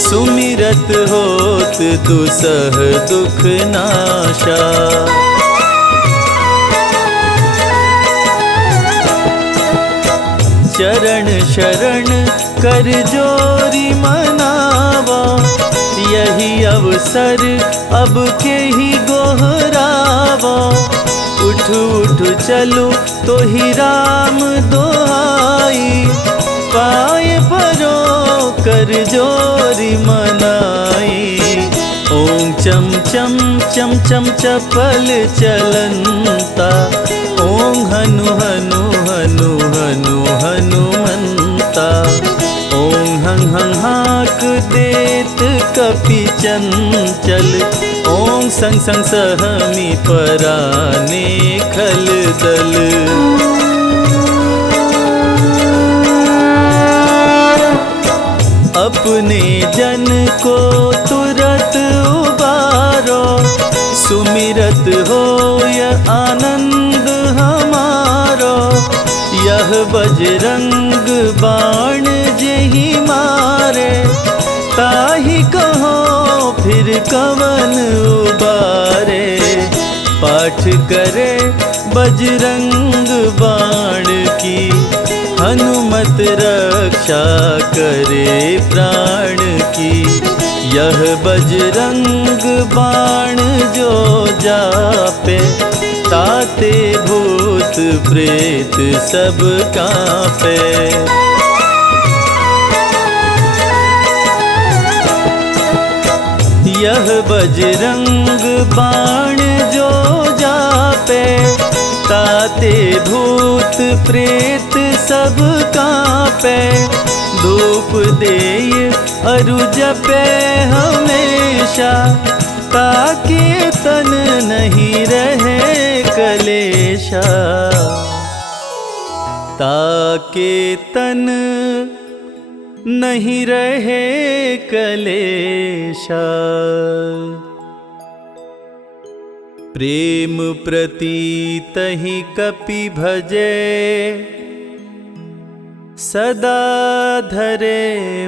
सुमिरत होत दुसह दुख नाशा। चरण शरण कर जोरी मनावा, यही अवसर अब के ही गोहरावा। उठ उठ चलो तो ही राम दोहाई, पाए परो कर जोरी मनाई। ओं चम चम चम चम चपल चलंता, ओं हनु हनु हनु हनु हनुमंता। ओं हं हं हाक देत कपि चंचल, ओं संग संग सहमी पराने खल दल। अपने जन को तुरत उबारो, सुमिरत होय आनंद हमारो। यह बजरंग बाण जेहि मारे, ताहि कहो फिर कवन उबारे। पाठ करे बजरंग बाण की, हनुमत रक्षा करे प्राण की। यह बजरंग बाण जो जापे, ताते भूत प्रेत सब कांपे। यह बजरंग बाण जो जापे, ताते भूत प्रेत सब कांपे। धूप देय अरु जपे हमेशा, ताके तन नहीं रहे कलेशा। ताके तन नहीं रहे कलेशा। प्रेम प्रतीत ही कपि भजे, सदा धरे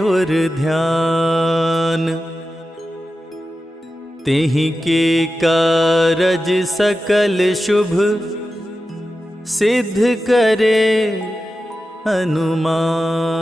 उर ध्यान। तेहि के कारज सकल शुभ, सिद्ध करे हनुमान।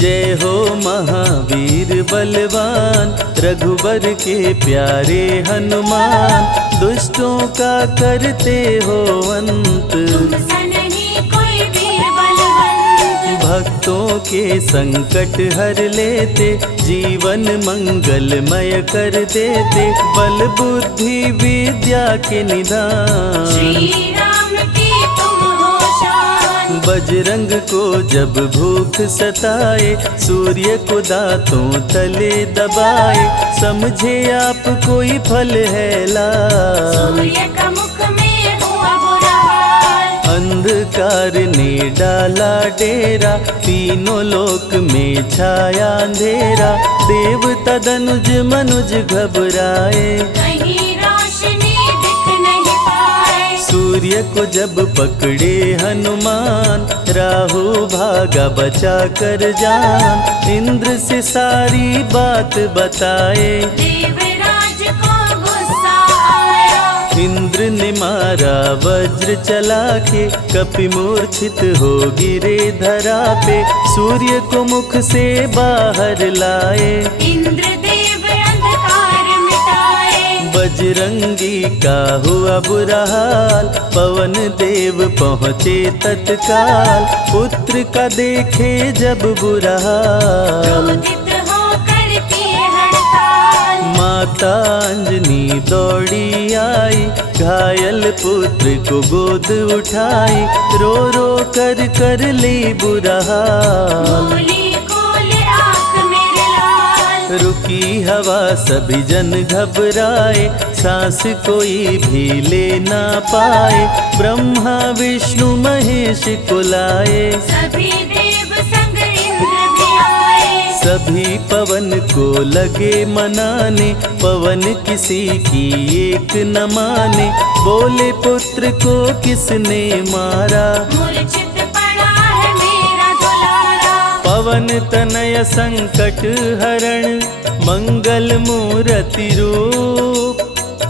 जय हो महावीर बलवान, रघुबर के प्यारे हनुमान। दुष्टों का करते हो अंत, तुमसा नहीं कोई वीर बलवंत। भक्तों के संकट हर लेते, जीवन मंगलमय कर देते। बल बुद्धि विद्या के निदान, श्री राम की तुम हो शान। बजरंग को जब भूख सताए, सूर्य को दांतों तले दबाए। समझे आप कोई फल है लाल, सूर्य का मुख में हुआ बुरा हाल। अंधकार ने डाला डेरा, तीनों लोक में छाया अंधेरा। देवता धनुज मनुज घबराए, कहीं रोशनी दिख नहीं पाए। सूर्य को जब पकड़े हनुमान, राहु भागा बचा कर जान। इंद्र से सारी बात बताए, देवराज को गुस्सा आया। इंद्र ने मारा वज्र चला के, कपि मूर्छित हो गिरे धरा पे। सूर्य को मुख से बाहर लाए, इंद्रदेव अंधकार मिटाए। बजरंगी का हुआ बुरा हाल, पवन देव पहुँचे तत्काल। पुत्र का देखे जब बुरा हाल, क्रोधित होकर किए हड़ताल। माता अंजनी दौड़ी आई, घायल पुत्र को गोद उठाई। रो रो कर ली बुरा हाल, बोली खोले आँख मेरे लाल। रुकी हवा सभी जन घबराए, सांस कोई भी ले ना पाए। ब्रह्मा विष्णु महेश को लाए, सभी देव संग इंद्र भी आए। सभी पवन को लगे मनाने। पवन किसी की एक न माने, बोले पुत्र को किसने मारा। मूर्छित पड़ा है मेरा दुलारा। पवन तनय संकट हरण, मंगल मूर्ति रूप।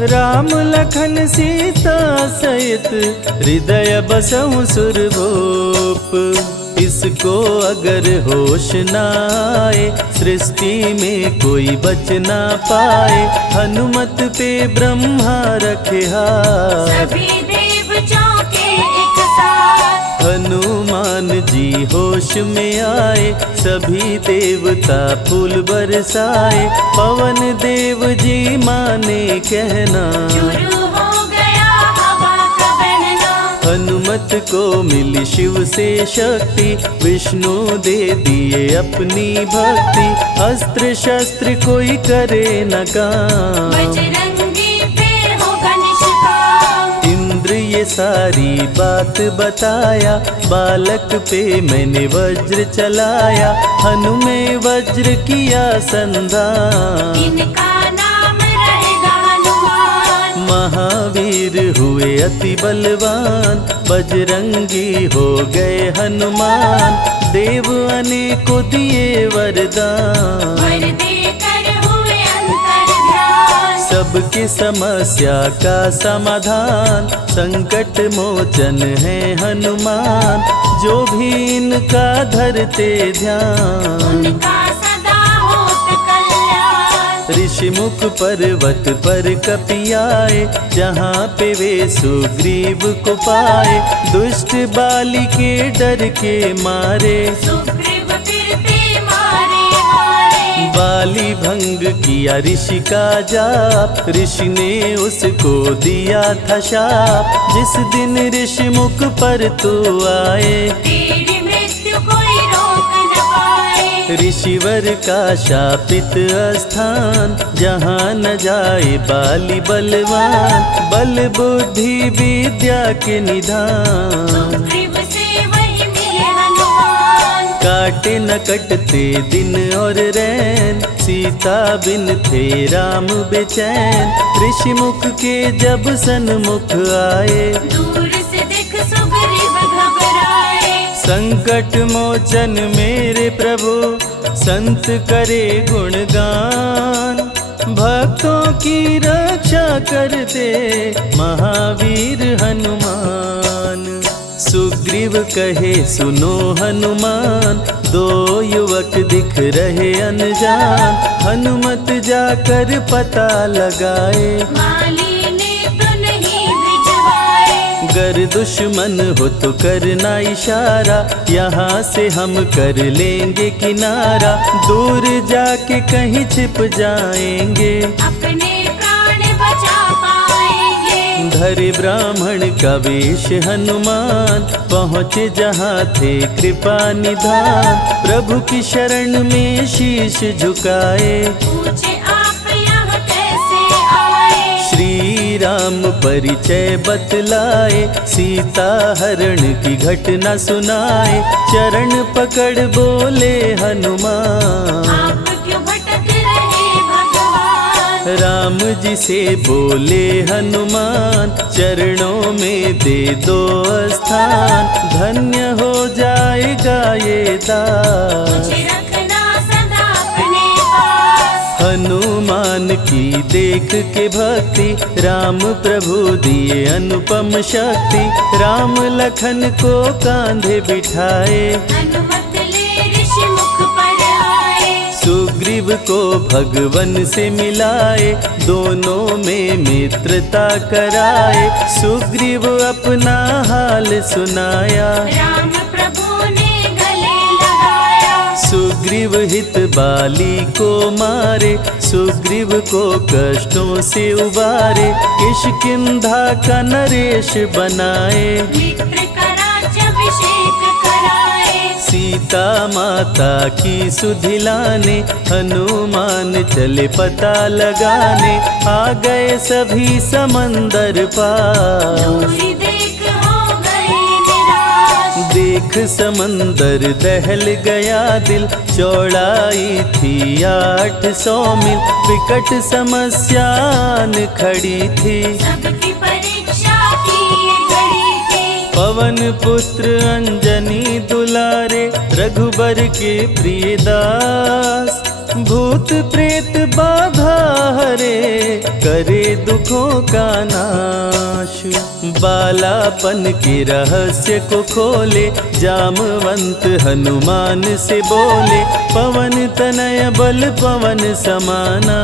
राम लखन सीता सहित, हृदय बसहु सुरभूप। इसको अगर होश न आए, सृष्टि में कोई बच ना पाए। हनुमत पे ब्रह्मा रखे हाथ, सभी देव चौके एक साथ। हनुमान जी होश में आए, सभी देवता फूल बरसाए। पवन देव जी माने कहना, शुरू हो गया हवा का बहना। हनुमत को मिली शिव से शक्ति, विष्णु दे दिए अपनी भक्ति। अस्त्र शस्त्र कोई करे न काम, बजरंगी पे होगा निष्काम। इंद्र ये सारी बात बताया, बालक पे मैंने वज्र चलाया। हनुमे वज्र किया संधान, इनका नाम रहेगा हनुमान। महावीर हुए अति बलवान, बजरंगी हो गए हनुमान। देव अनेको दिए वरदान, वर देकर हुए अंतर ध्यान। सबकी समस्या का समाधान, संकट मोचन है हनुमान। जो भी इनका धरते ध्यान, उनका सदा होत कल्याण। ऋषि मुख पर्वत पर कपियाए, जहाँ पे वे सुग्रीव को पाए। दुष्ट बाली के डर के मारे, सुग्रीव फिरते मारे मारे। बाली भंग किया ऋषि का जाप, ऋषि ने उसको दिया था शाप। जिस दिन ऋषि मुख पर तू आए, तेरी मृत्यु कोई रोक न पाए। ऋषिवर का शापित स्थान, जहाँ न जाए बाली बलवान। बल बुद्धि विद्या के निधान, सुग्रीव से वही मिले हनुमान। काटे न कटते दिन और रैन, सीता बिन थे राम बेचैन। ऋषि मुख के जब सन्मुख आए, दूर से देख सुग्रीव घबराए। संकट मोचन मेरे प्रभु, संत करे गुणगान। भक्तों की रक्षा करते महावीर हनुमान। सुग्रीव कहे सुनो हनुमान, दो युवक दिख रहे अनजान। हनुमत जाकर पता लगाए, माली ने तो नहीं भिजवाए। गर दुश्मन हो तो करना इशारा, यहाँ से हम कर लेंगे किनारा। दूर जाके कहीं छिप जाएंगे, अपने प्राण बचा पाएंगे। धरे ब्राह्मण का वेश हनुमान, पहुँचे जहाँ थे कृपा निधान। प्रभु की शरण में शीश झुकाए, पूछे आप यहाँ कैसे आए। श्री राम परिचय बतलाए। सीता हरण की घटना सुनाए, चरण पकड़ बोले हनुमान। आप क्यों भटक रहे भगवान। राम जी से बोले हनुमान, चरणों में दे दो स्थान। धन्य हो जाएगा ये दास, मुझे रखना सदा अपने पास। हनुमान की देख के भक्ति, राम प्रभु दिए अनुपम शक्ति। राम लखन को कांधे बिठाए, अनुमत ले ऋषि मुख पर आए। सुग्रीव को भगवन से मिलाए, दोनों में मित्रता कराए। सुग्रीव अपना हाल सुनाया, राम प्रभु ने गले लगाया। सुग्रीव हित बाली को मारे। सुग्रीव को कष्टों से उबारे, किष्किंधा का नरेश बनाए। मित्र का राज्याभिषेक कराए। सीता माता की सुधि लाने, हनुमान चले पता लगाने। आ गए सभी समंदर पार, दूरी देख हो गए निराश। देख समंदर दहल गया दिल। चौड़ाई थी 800 मील, विकट समस्यान खड़ी थी। सबकी परीक्षा की ये घड़ी थी। पवन पुत्र अंजनी दुलारे, रघुबर के प्रिय दास। भूत प्रेत बाधा हरे, करे दुखों का नाश। बालापन के रहस्य को खोले, जामवंत हनुमान से बोले। पवन तनय बल पवन समाना,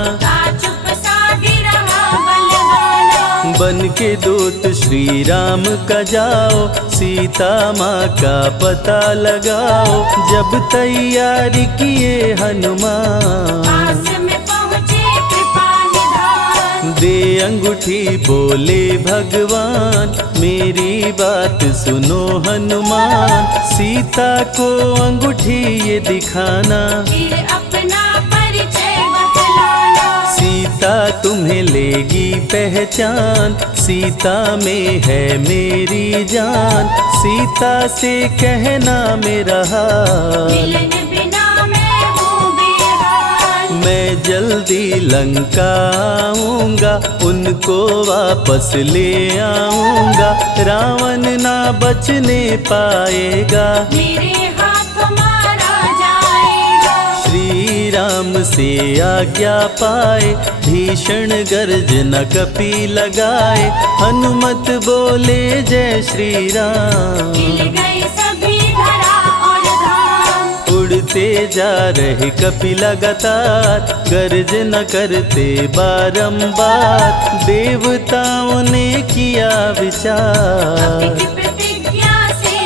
चुप साधी रहा बलवाना। बन के दूत श्री राम का जाओ। सीता माँ का पता लगाओ। जब तैयारी किए हनुमान, पास में पहुँचे कृपा निधान। दे अंगूठी बोले भगवान, मेरी बात सुनो हनुमान। सीता को अंगूठी ये दिखाना, फिर अपना परिचय बतलाना। सीता तुम्हें लेगी पहचान। सीता में है मेरी जान। सीता से कहना मेरा हाल, मिलन बिना मैं हूँ बेहाल। मैं जल्दी लंका आऊंगा, उनको वापस ले आऊंगा। रावण ना बचने पाएगा, मेरे हाथ मारा जाएगा। श्री राम से आज्ञा पाए, भीषण गर्जना कपि लगाए, हनुमत बोले जय श्री राम। हिल गए सभी धरा और धाम, उड़ते जा रहे कपि लगातार, गर्जना करते बारंबार, देवताओं ने किया विचार। की प्रतिज्ञा से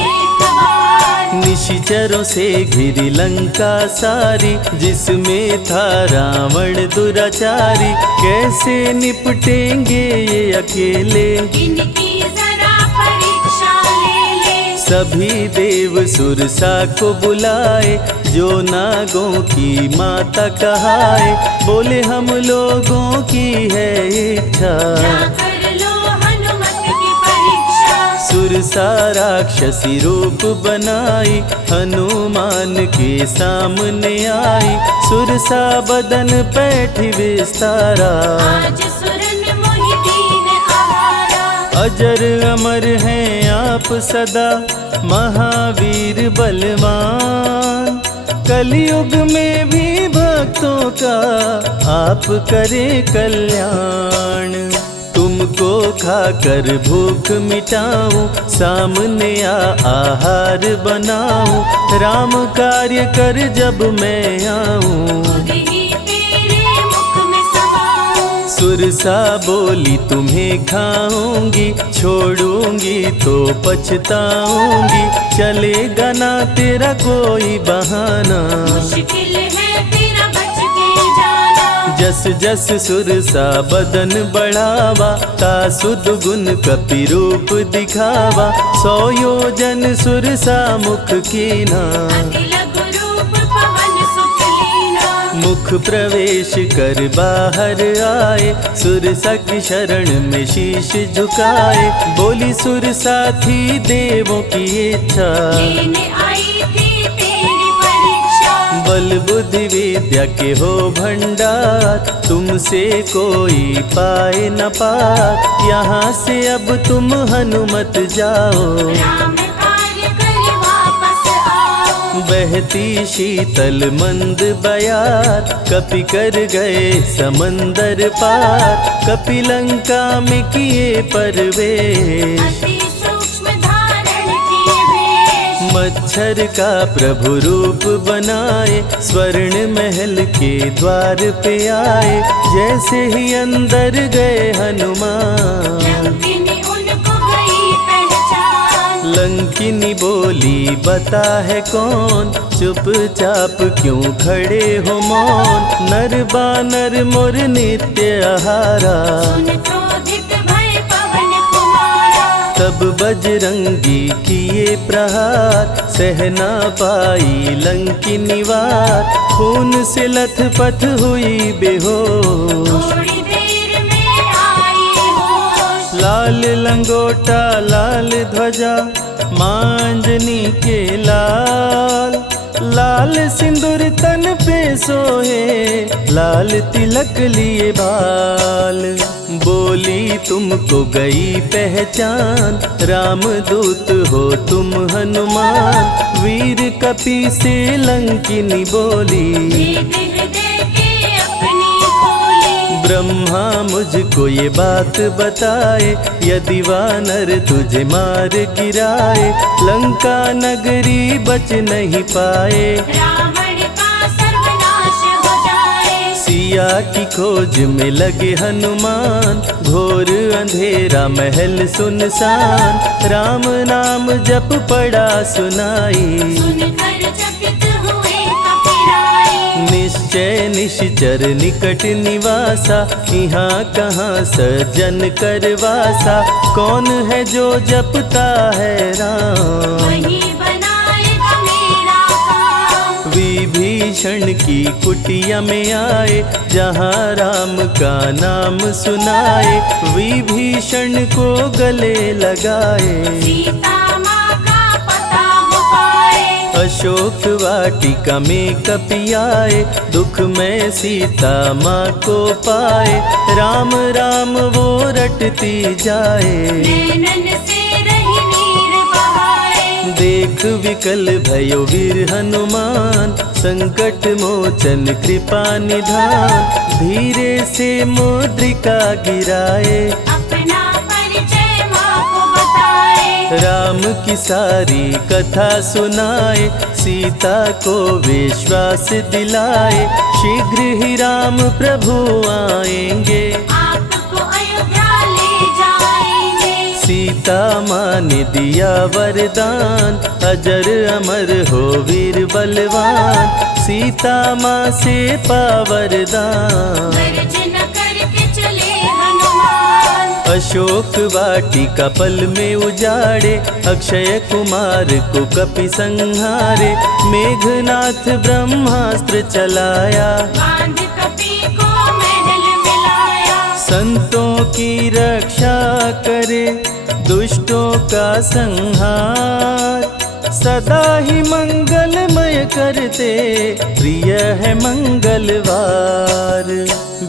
सवार, निशिचरों से घिरी लंका सारी, जिसमें था रावण दुराचारी, कैसे निपटेंगे ये अकेले, इनकी जरा परीक्षा ले ले। सभी देव सुरसा को बुलाए, जो नागों की माता कहाए, बोले हम लोगों की है इच्छा, कर लो हनुमत की परीक्षा। सुरसा राक्षसी रूप बनाई, हनुमान के सामने आई, सुरसा बदन पैठ विस्तारा, आज सुरन मोहि दीन आहारा। अजर अमर हैं आप सदा, महावीर बलवान, कलयुग में भी भक्तों का आप करें कल्याण। तुमको खाकर भूख मिटाऊं, सामने आहार बनाऊं, राम कार्य कर जब मैं आऊं। खुद ही तेरे मुख में समाऊं, सुरसा बोली तुम्हें खाऊंगी, छोड़ूंगी तो पछताऊंगी, चलेगा ना तेरा कोई बहाना, मुश्किल है तेरा बच के जाना। जस जस सुरसा बदन बढ़ावा, तासुद गुण कपि रूप दिखावा, 100 योजन सुरसा मुख कीना, अति लघु रूप पवन सुख लीना। मुख प्रवेश कर बाहर आए, सुरसा की शरण में शीश झुकाए, बोली सुरसा थी देवों की इच्छा, लेने आई थी तेरी परीक्षा। बल बुद्धि विद्या के हो भंडार, तुमसे कोई पाए न पार, यहाँ से अब तुम हनुमत जाओ, राम कार्य कर वापस आओ। बहती शीतल मंद बयार, कपि कर गए समंदर पार, कपि लंका में किए प्रवेश, अति सूक्ष्म धारण किए वेश। मच्छर का प्रभु रूप बनाए, स्वर्ण महल के द्वार पे आए, जैसे ही अंदर गए हनुमान, लंकिनी उनको गई पहचान। लंकिनी बोली बता है कौन, चुपचाप क्यों खड़े हो मौन, नर बानर मोर नित्य आहारा, सुन क्रोधित भय पवन कुमारा। तब बजरंगी किए प्रहार, सहना पाई लंकिनी वार, खून से लथपथ हुई बेहोश, थोड़ी देर में आई होश। लाल लंगोटा लाल ध्वजा, मांजनी के लाल, लाल सिंदूर तन पे सोहे, लाल तिलक लिए बाल, बोली तुमको गई पहचान, रामदूत हो तुम हनुमान, वीर कपि से लंकिनी बोली, भेद हृदय के अपनी खोली। ब्रह्मा मुझको ये बात बताए, यदि वानर तुझे मार गिराए, लंका नगरी बच नहीं पाए, रावण का सर्वनाश हो जाए। सिया की खोज में लगे हनुमान, घोर अंधेरा महल सुनसान, राम नाम जप पड़ा सुनाई, सुनकर चकित हुए कपिराए। निश्चय निश्चर निकट निवासा, यहाँ कहाँ सज्जन करवासा, कौन है जो जपता है राम, वही बनाएगा मेरा काम। विभीषण की कुटिया में आए, जहाँ राम का नाम सुनाए, विभीषण को गले लगाए, सीता माँ का पता हो पाए। अशोक वाटिका में कपि आए, दुख में सीता माँ को पाए, राम राम वो रटती जाए, नैनन से रही नीर बहाए। देख विकल भयो वीर हनुमान, संकट मोचन कृपा निधान। धीरे से मुद्रिका गिराए, अपना परिचय माँ को बताए। राम की सारी कथा सुनाए, सीता को विश्वास दिलाए। शीघ्र ही राम प्रभु आएंगे, आपको अयोध्या ले जाएंगे। सीता माँ ने दिया वरदान, अजर अमर हो वीर बलवान। सीता माँ से पा वरदान, गर्जना करके चले हनुमान। अशोक वाटिका पल में उजाड़े, अक्षय कुमार को कपि संहारे। मेघनाथ ब्रह्मास्त्र चलाया, बांध कपि को महल मिलाया। संतों की रक्षा करे, दुष्टों का संहार। सदा ही मंगलमय करते, प्रिय है मंगलवार।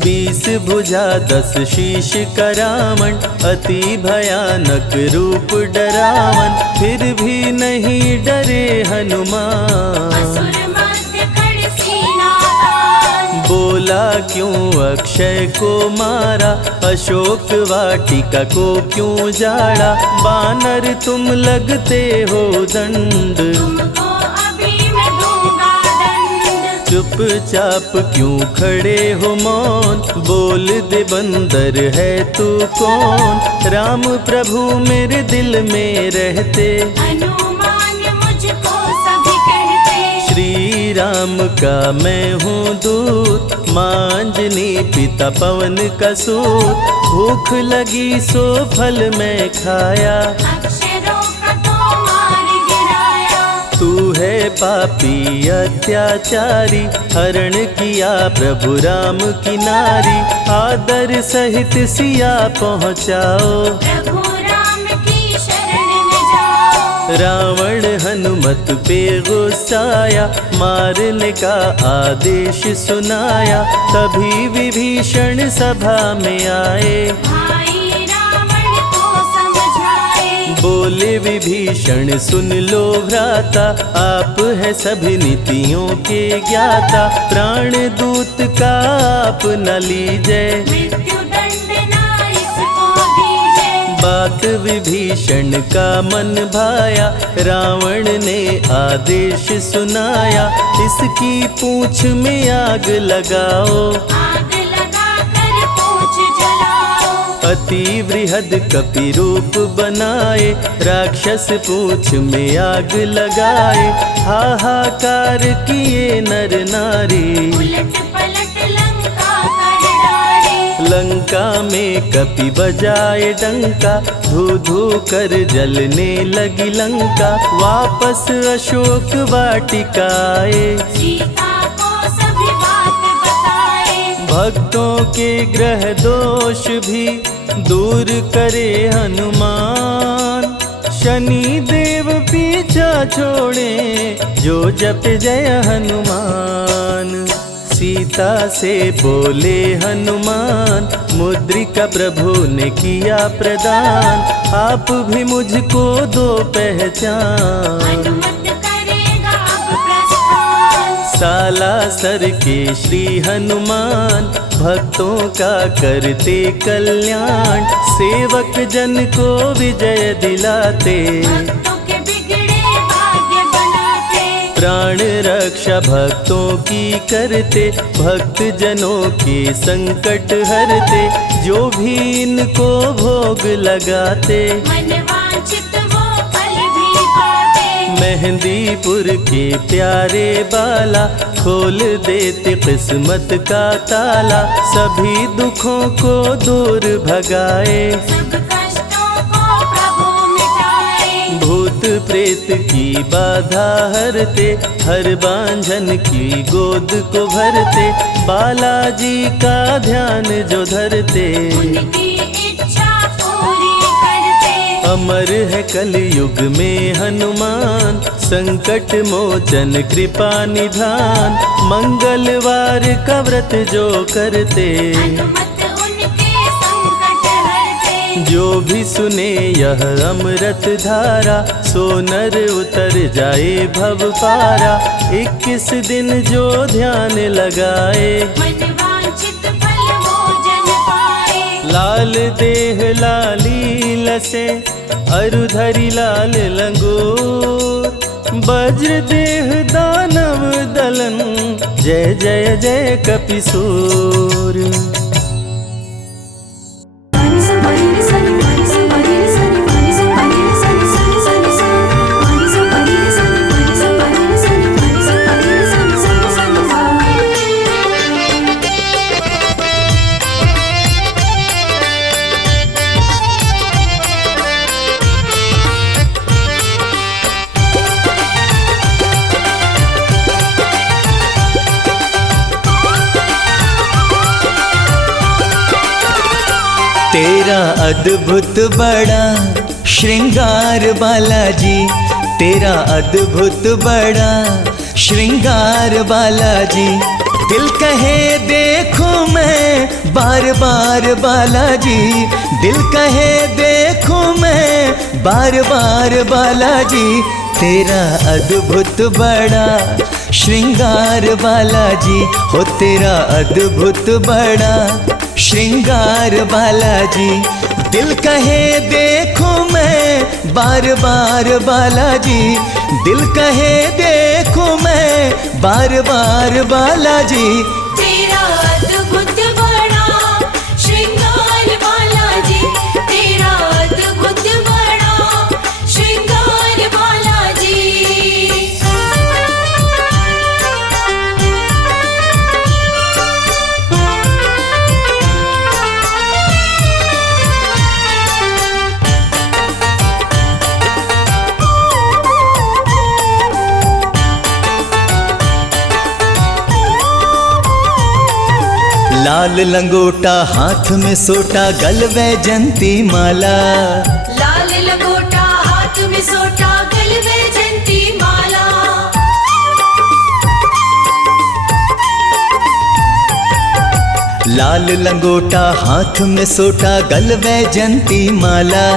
20 भुजा 10 शीश करावन, अति भयानक रूप डरावन। फिर भी नहीं डरे हनुमान, असुर मध्य खड़ सीना तान। बोला क्यों अक्षय को मारा, अशोक वाटिका को क्यों जाड़ा। बानर तुम लगते हो दंड, तुमको अभी मैं दूंगा दंड। चुपचाप क्यों खड़े हो मौन, बोल दे बंदर है तू कौन। राम प्रभु मेरे दिल में रहते, हनुमान मुझको सभी कहते। श्री राम का मैं हूँ दूत, माँ अंजनी पिता पवन का सूत। भूख लगी सो फल मैं खाया, अक्षरों का तो मार गिराया। तू है पापी अत्याचारी, हरण किया प्रभु राम की नारी। आदर सहित सिया पहुँचाओ, प्रभु राम की शरण में जाओ। रावण हनुमत पे गुस्साया, मारने का आदेश सुनाया। तभी विभीषण सभा में आए, भाई रावण को समझाए। बोले विभीषण सुन लो भ्राता, आप है सभी नीतियों के ज्ञाता। प्राण दूत का आप न लीजिए, मृत्यु दंड ना इसको दीजिए। बात विभीषण का मन भाया, रावण ने आदेश सुनाया। इसकी पूंछ में आग लगाओ, आग लगा कर पूछ जलाओ। अति वृहद कपि रूप बनाए, राक्षस पूंछ में आग लगाए। हाहाकार किए नर नारी, उलट पलट लंका कर डाले। लंका में कपि बजाए डंका, धू धू कर जलने लगी लंका। वापस अशोक वाटिका आए, सीता को सभी बात बताए। भक्तों के ग्रह दोष भी दूर करे हनुमान। शनि देव पीछा छोड़े, जो जप जय हनुमान। सीता से बोले हनुमान, मुद्रिका प्रभु ने किया प्रदान। आप भी मुझको दो पहचान, अनुमत करेगा अब प्रस्थान। सालासर के श्री हनुमान, भक्तों का करते कल्याण। सेवक जन को विजय दिलाते, भक्तों के बिगड़े भाग्य बनाते। प्राण रक्षा भक्तों की करते, भक्त जनों के संकट हरते। जो भी इनको भोग लगाते, मन वांछित वो फल भी पाते। मेहंदीपुर के प्यारे बाला, खोल देते किस्मत का ताला। सभी दुखों को दूर भगाए, सब कष्टों को प्रभु मिटाए। भूत प्रेत की बाधा हरते, हर बांझन की गोद को भरते। बालाजी का ध्यान जो धरते, उनकी इच्छा पूरी करते। अमर है कलयुग में हनुमान, संकट मोचन कृपा निधान। मंगलवार का व्रत जो करते, हनुमत उनके संकट हरते। जो भी सुने यह अमृत धारा, सो नर उतर जाए भव पारा। 21 दिन जो ध्यान लगाए, मन वांछित फल भोजन पाए। लाल देह लाली लसे, अरुधरी लाल लंगूर। वज्र देह दानव दलन, जय जय जय कपिसूर। तेरा अद्भुत बड़ा श्रृंगार बालाजी, तेरा अद्भुत बड़ा श्रृंगार बालाजी। दिल कहे देखूं मैं बार बार बालाजी, दिल कहे देखूं मैं बार बार बालाजी। तेरा अद्भुत बड़ा श्रृंगार बालाजी, हो तेरा अद्भुत बड़ा श्रृंगार बालाजी। दिल कहे देखूं मैं बार बार बालाजी, दिल कहे देखूं मैं बार बार बालाजी। तेरा अद्भुत बड़ा श्रृंगार बालाजी, तेरा अद्भुत बड़ा श्रृंगार बालाजी। लाल लंगोटा हाथ में सोटा, गल वैजंती माला। लाल लंगोटा हाथ में सोटा, गल वैजंती माला। लाल लंगोटा हाथ में सोटा, गल वैजंती माला।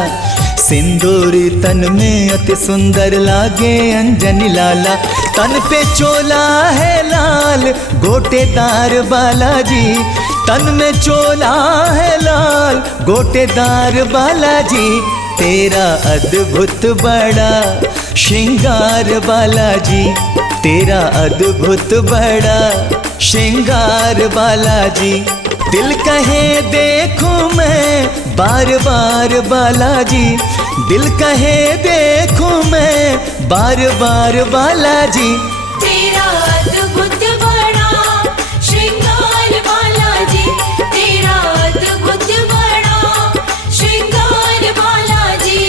सिंदूरी तन में अति सुंदर लागे अंजनी लाला। तन पे चोला है लाल गोटेदार बालाजी, तन में चोला है लाल गोटेदार बालाजी। तेरा अद्भुत बड़ा श्रृंगार बालाजी, तेरा अद्भुत बड़ा श्रृंगार बालाजी। दिल कहे देखूं मैं बार बार बालाजी, दिल कहे देखूं मैं बार बार बालाजी। तेरा अद्भुत बड़ा श्रृंगार बालाजी, तेरा अद्भुत बड़ा श्रृंगार बालाजी।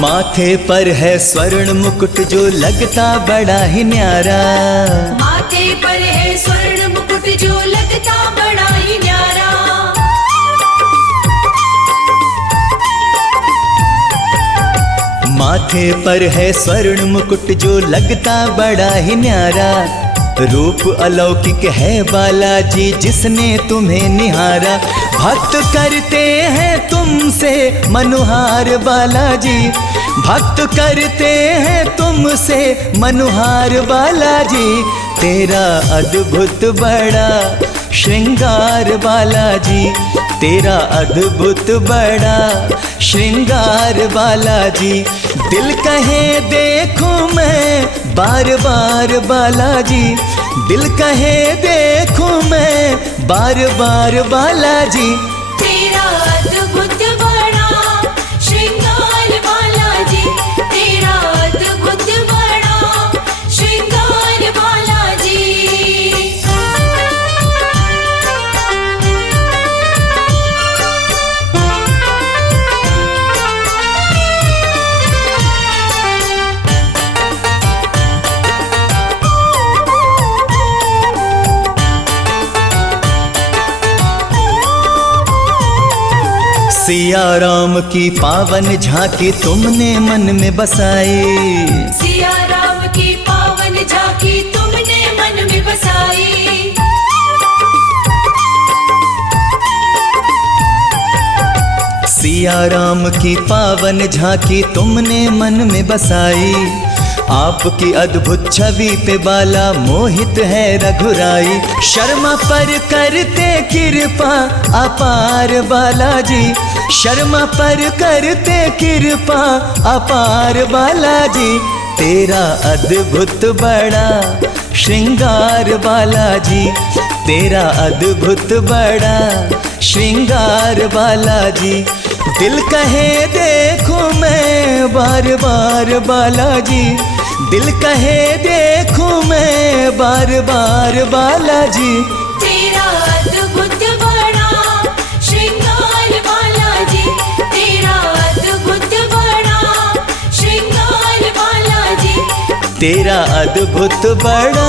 माथे पर है स्वर्ण मुकुट जो लगता बड़ा ही न्यारा। माथे पर है स्वर्ण मुकुट जो लगता बड़ा ही न्यारा। माथे पर है स्वर्ण मुकुट जो लगता बड़ा ही न्यारा। रूप अलौकिक है बालाजी जिसने तुम्हें निहारा। भक्त करते हैं तुमसे मनुहार बालाजी, भक्त करते हैं तुमसे मनुहार बालाजी। तेरा अद्भुत बड़ा श्रृंगार बालाजी, तेरा अद्भुत बड़ा श्रृंगार बालाजी। दिल कहे देखूं मैं बार बार बालाजी, दिल कहे देखूं मैं बार बार बालाजी। तेरा अद्भुत बड़ा श्रृंगार बालाजी, तेरा अद्भुत बड़ा श्रृंगार बालाजी। सिया राम की पावन झांकी तुमने मन में बसाई। सिया राम की पावन झांकी तुमने मन में बसाई। सिया राम की पावन झांकी तुमने मन में बसाई। आपकी अद्भुत छवि पे बाला मोहित है रघुराई। शर्मा पर करते कृपा अपार बालाजी, शर्मा पर करते कृपा अपार बालाजी। तेरा अद्भुत बड़ा श्रृंगार बालाजी, तेरा अद्भुत बड़ा श्रृंगार बालाजी। दिल कहे देखो मैं बार बार बालाजी, दिल कहे देखूं मैं बार बार बालाजी। तेरा अद्भुत बड़ा श्रृंगार बालाजी, तेरा अद्भुत बड़ा श्रृंगार बालाजी। तेरा अद्भुत बड़ा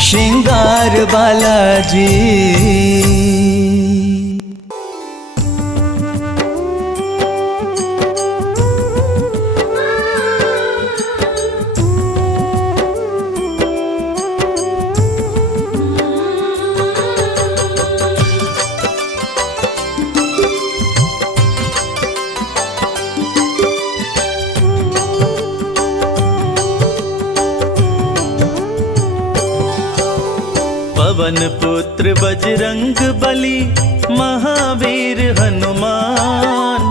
श्रृंगार बालाजी। पवन पुत्र बजरंग बली महावीर हनुमान।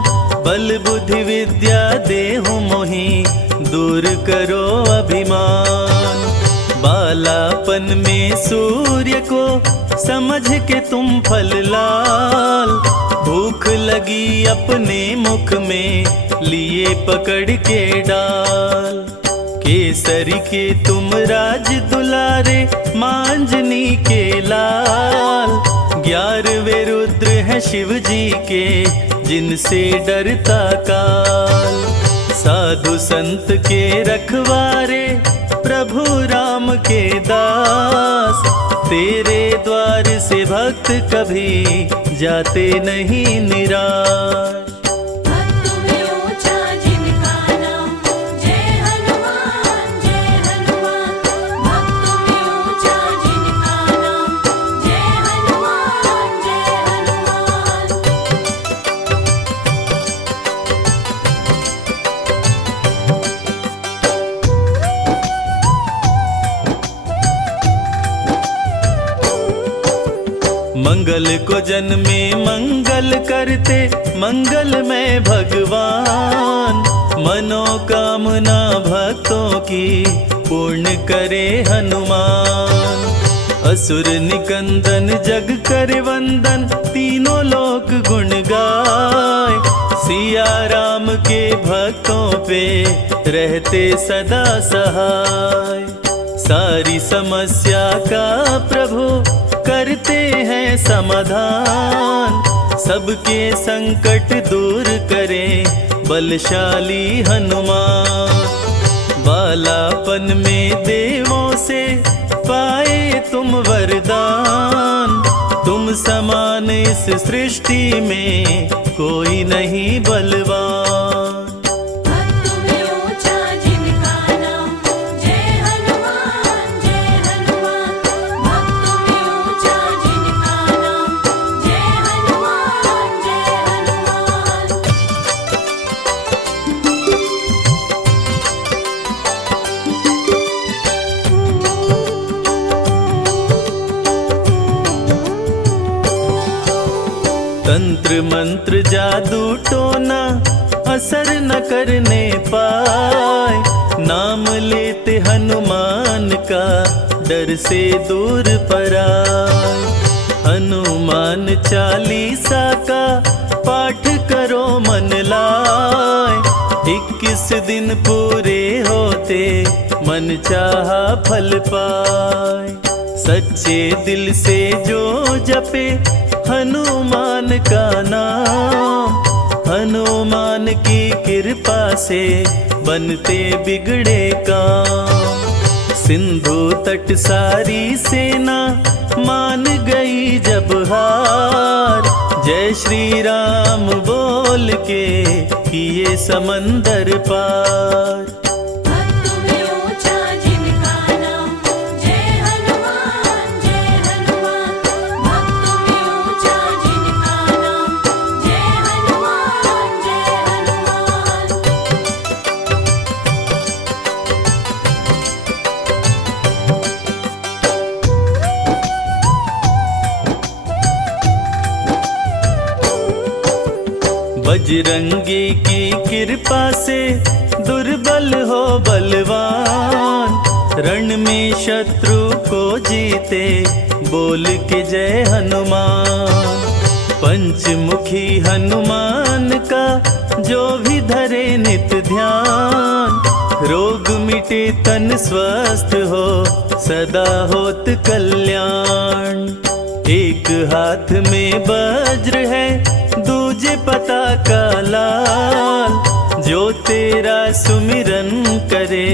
बल बुद्धि विद्या देहु मोहि दूर करो अभिमान। बालापन में सूर्य को समझ के तुम फल लाल। भूख लगी अपने मुख में लिए पकड़ के डाल। केसरी के तुम राज दुलारे मांजनी के लाल। 11वें रुद्र है शिव जी के जिनसे डरता काल। साधु संत के रखवारे प्रभु राम के दास। तेरे द्वार से भक्त कभी जाते नहीं निराश। मंगल को जन्मे मंगल करते मंगल में भगवान। मनोकामना भक्तों की पूर्ण करे हनुमान। असुर निकंदन जग कर वंदन तीनों लोक गुण गाय। सिया राम के भक्तों पे रहते सदा सहाय। सारी समस्या का प्रभु करते हैं समाधान। सबके संकट दूर करें बलशाली हनुमान। बालापन में देवों से पाए तुम वरदान। तुम समान इस सृष्टि में कोई नहीं बलवान। तंत्र मंत्र जादू टोना असर न करने पाए। नाम लेते हनुमान का डर से दूर पराए। हनुमान चालीसा का पाठ करो मन लाए। 21 दिन पूरे होते मन चाहा फल पाए। सच्चे दिल से जो जपे हनुमान का नाम। हनुमान की कृपा से बनते बिगड़े काम। सिंधु तट सारी सेना मान गई जब हार। जय श्री राम बोल बोल के किए समंदर पार। भक्त में ऊंचा जिनका नाम, जय हनुमान जय हनुमान। भक्त में ऊंचा जिनका नाम, जय हनुमान जय हनुमान। बजरंगी की कृपा से दुर्बल हो बलवान, रण में शत्रु को जीते बोल के जय हनुमान। पंचमुखी हनुमान का जो भी धरे नित ध्यान, रोग मिटे तन स्वस्थ हो सदा होत कल्याण। एक हाथ में वज्र है दूजे पताका लाल, जो तेरा सुमिरन करे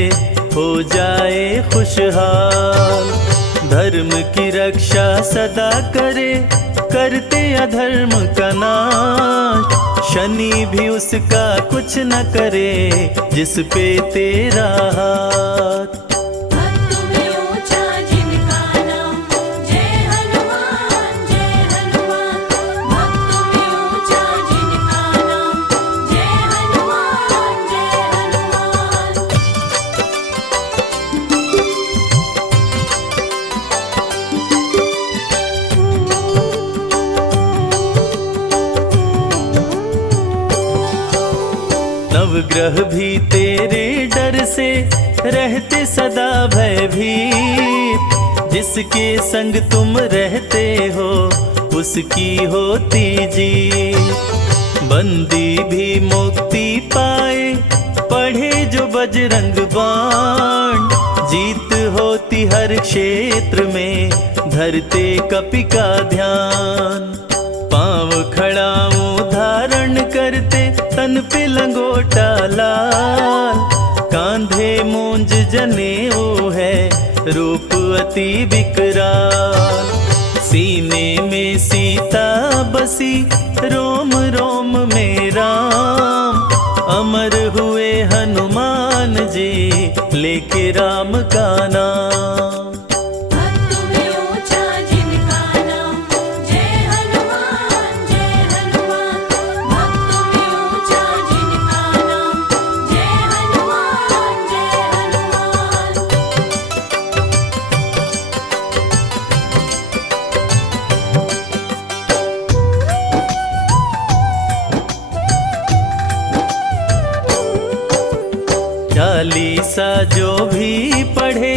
हो जाए खुशहाल। धर्म की रक्षा सदा करे करते अधर्म का नाश, शनि भी उसका कुछ न करे जिस पे तेरा हाथ। भक्त में ऊंचा जिनका नाम, जय हनुमान जय हनुमान। भक्त में ऊंचा जिनका नाम, जय हनुमान जय हनुमान। नवग्रह भी तेरे डर से रहते सदा भयभीत, जिसके संग तुम रहते हो उसकी होती जीत। बंदी भी मुक्ति पाए पढ़े जो बजरंग बाण, जीत होती हर क्षेत्र में धरते कपि का ध्यान। पांव खड़ाऊं धारण करते तन पे लंगोटा लाल, कांधे मूंज जनेऊ है रूप अति विकराल। सीने में सीता बसी रोम रोम में राम, अमर हुए हनुमान जी लेके राम का नाम। भक्त में ऊंचा जिनका नाम, जय हनुमान जय हनुमान। भक्त में ऊंचा जिनका नाम, जय हनुमान जय हनुमान। चालीसा जो भी पढ़े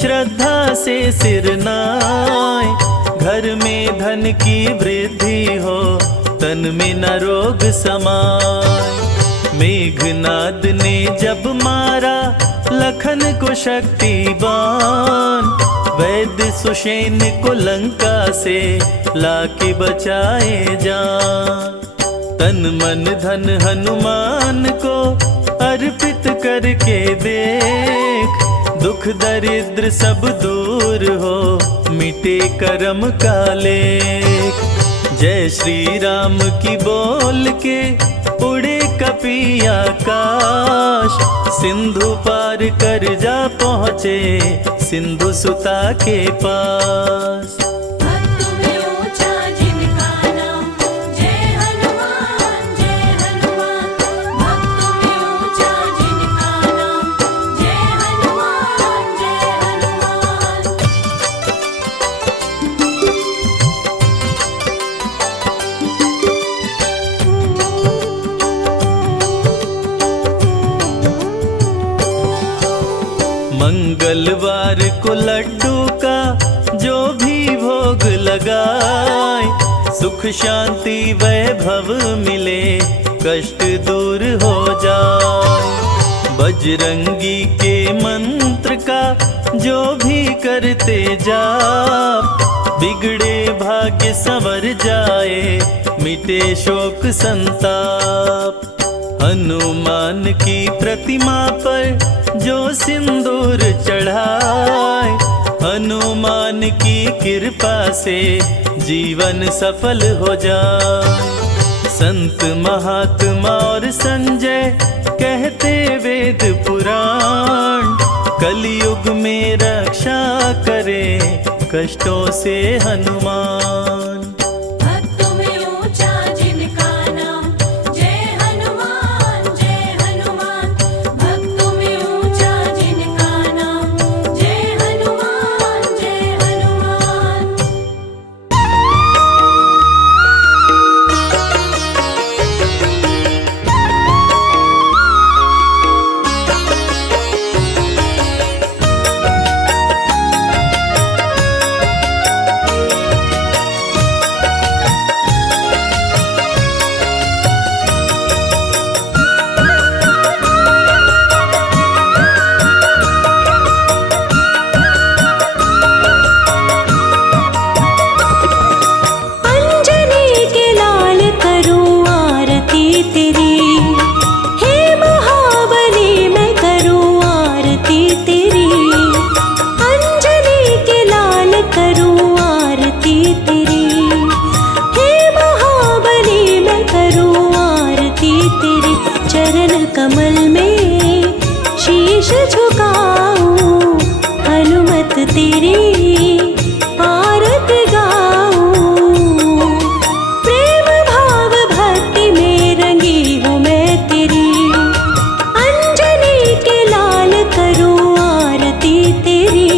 श्रद्धा से सिर नाय, घर में धन की वृद्धि हो तन में न रोग समाय। मेघनाद ने जब मारा लखन को शक्तिबान, वैद्य सुषेण को लंका से लाके बचाए जान। तन मन धन हनुमान को अर्पित करके देख, दुख दरिद्र सब दूर हो मिटे कर्म का लेख। जय श्री राम की बोल के उड़े कपि आकाश, सिंधु पार कर जा पहुँचे सिंधु सुता के पास। भक्त में ऊंचा जिनका नाम, जय हनुमान जय हनुमान। भक्त में ऊंचा जिनका नाम, जय हनुमान जय हनुमान। मंगलवार को लड्डू का जो भी भोग लगाए, सुख शांति वैभव मिले कष्ट दूर हो जाए। बजरंगी के मंत्र का जो भी करते जाप, बिगड़े भाग्य संवर जाए मिटे शोक संताप। हनुमान की प्रतिमा पर जो सिंदूर चढ़ाए, हनुमान की कृपा से जीवन सफल हो जाए। संत महात्मा और संजय कहते वेद पुराण, कलयुग में रक्षा करे कष्टों से हनुमान। भक्तों में ऊंचा जिनका नाम, जय हनुमान जय हनुमान। भक्तों में ऊंचा जिनका नाम, जय हनुमान जय हनुमान। अंजनी के लाल करूं आरती तेरी, हे महाबली मैं करूं आरती तेरी। अंजनी के लाल करूं आरती तेरी, हे महाबली मैं करूं आरती तेरी। चरण कमल में शीश झुकाऊं, हनुमत तेरी आरती गाऊं। प्रेम भाव भक्ति में रंगी हूँ मैं तेरी, अंजनी के लाल करूं आरती तेरी।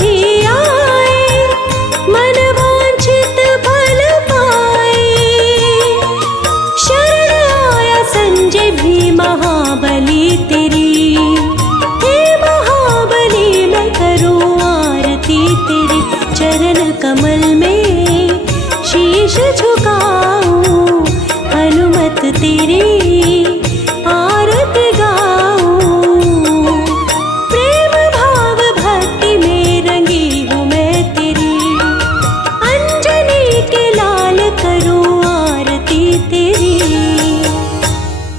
भी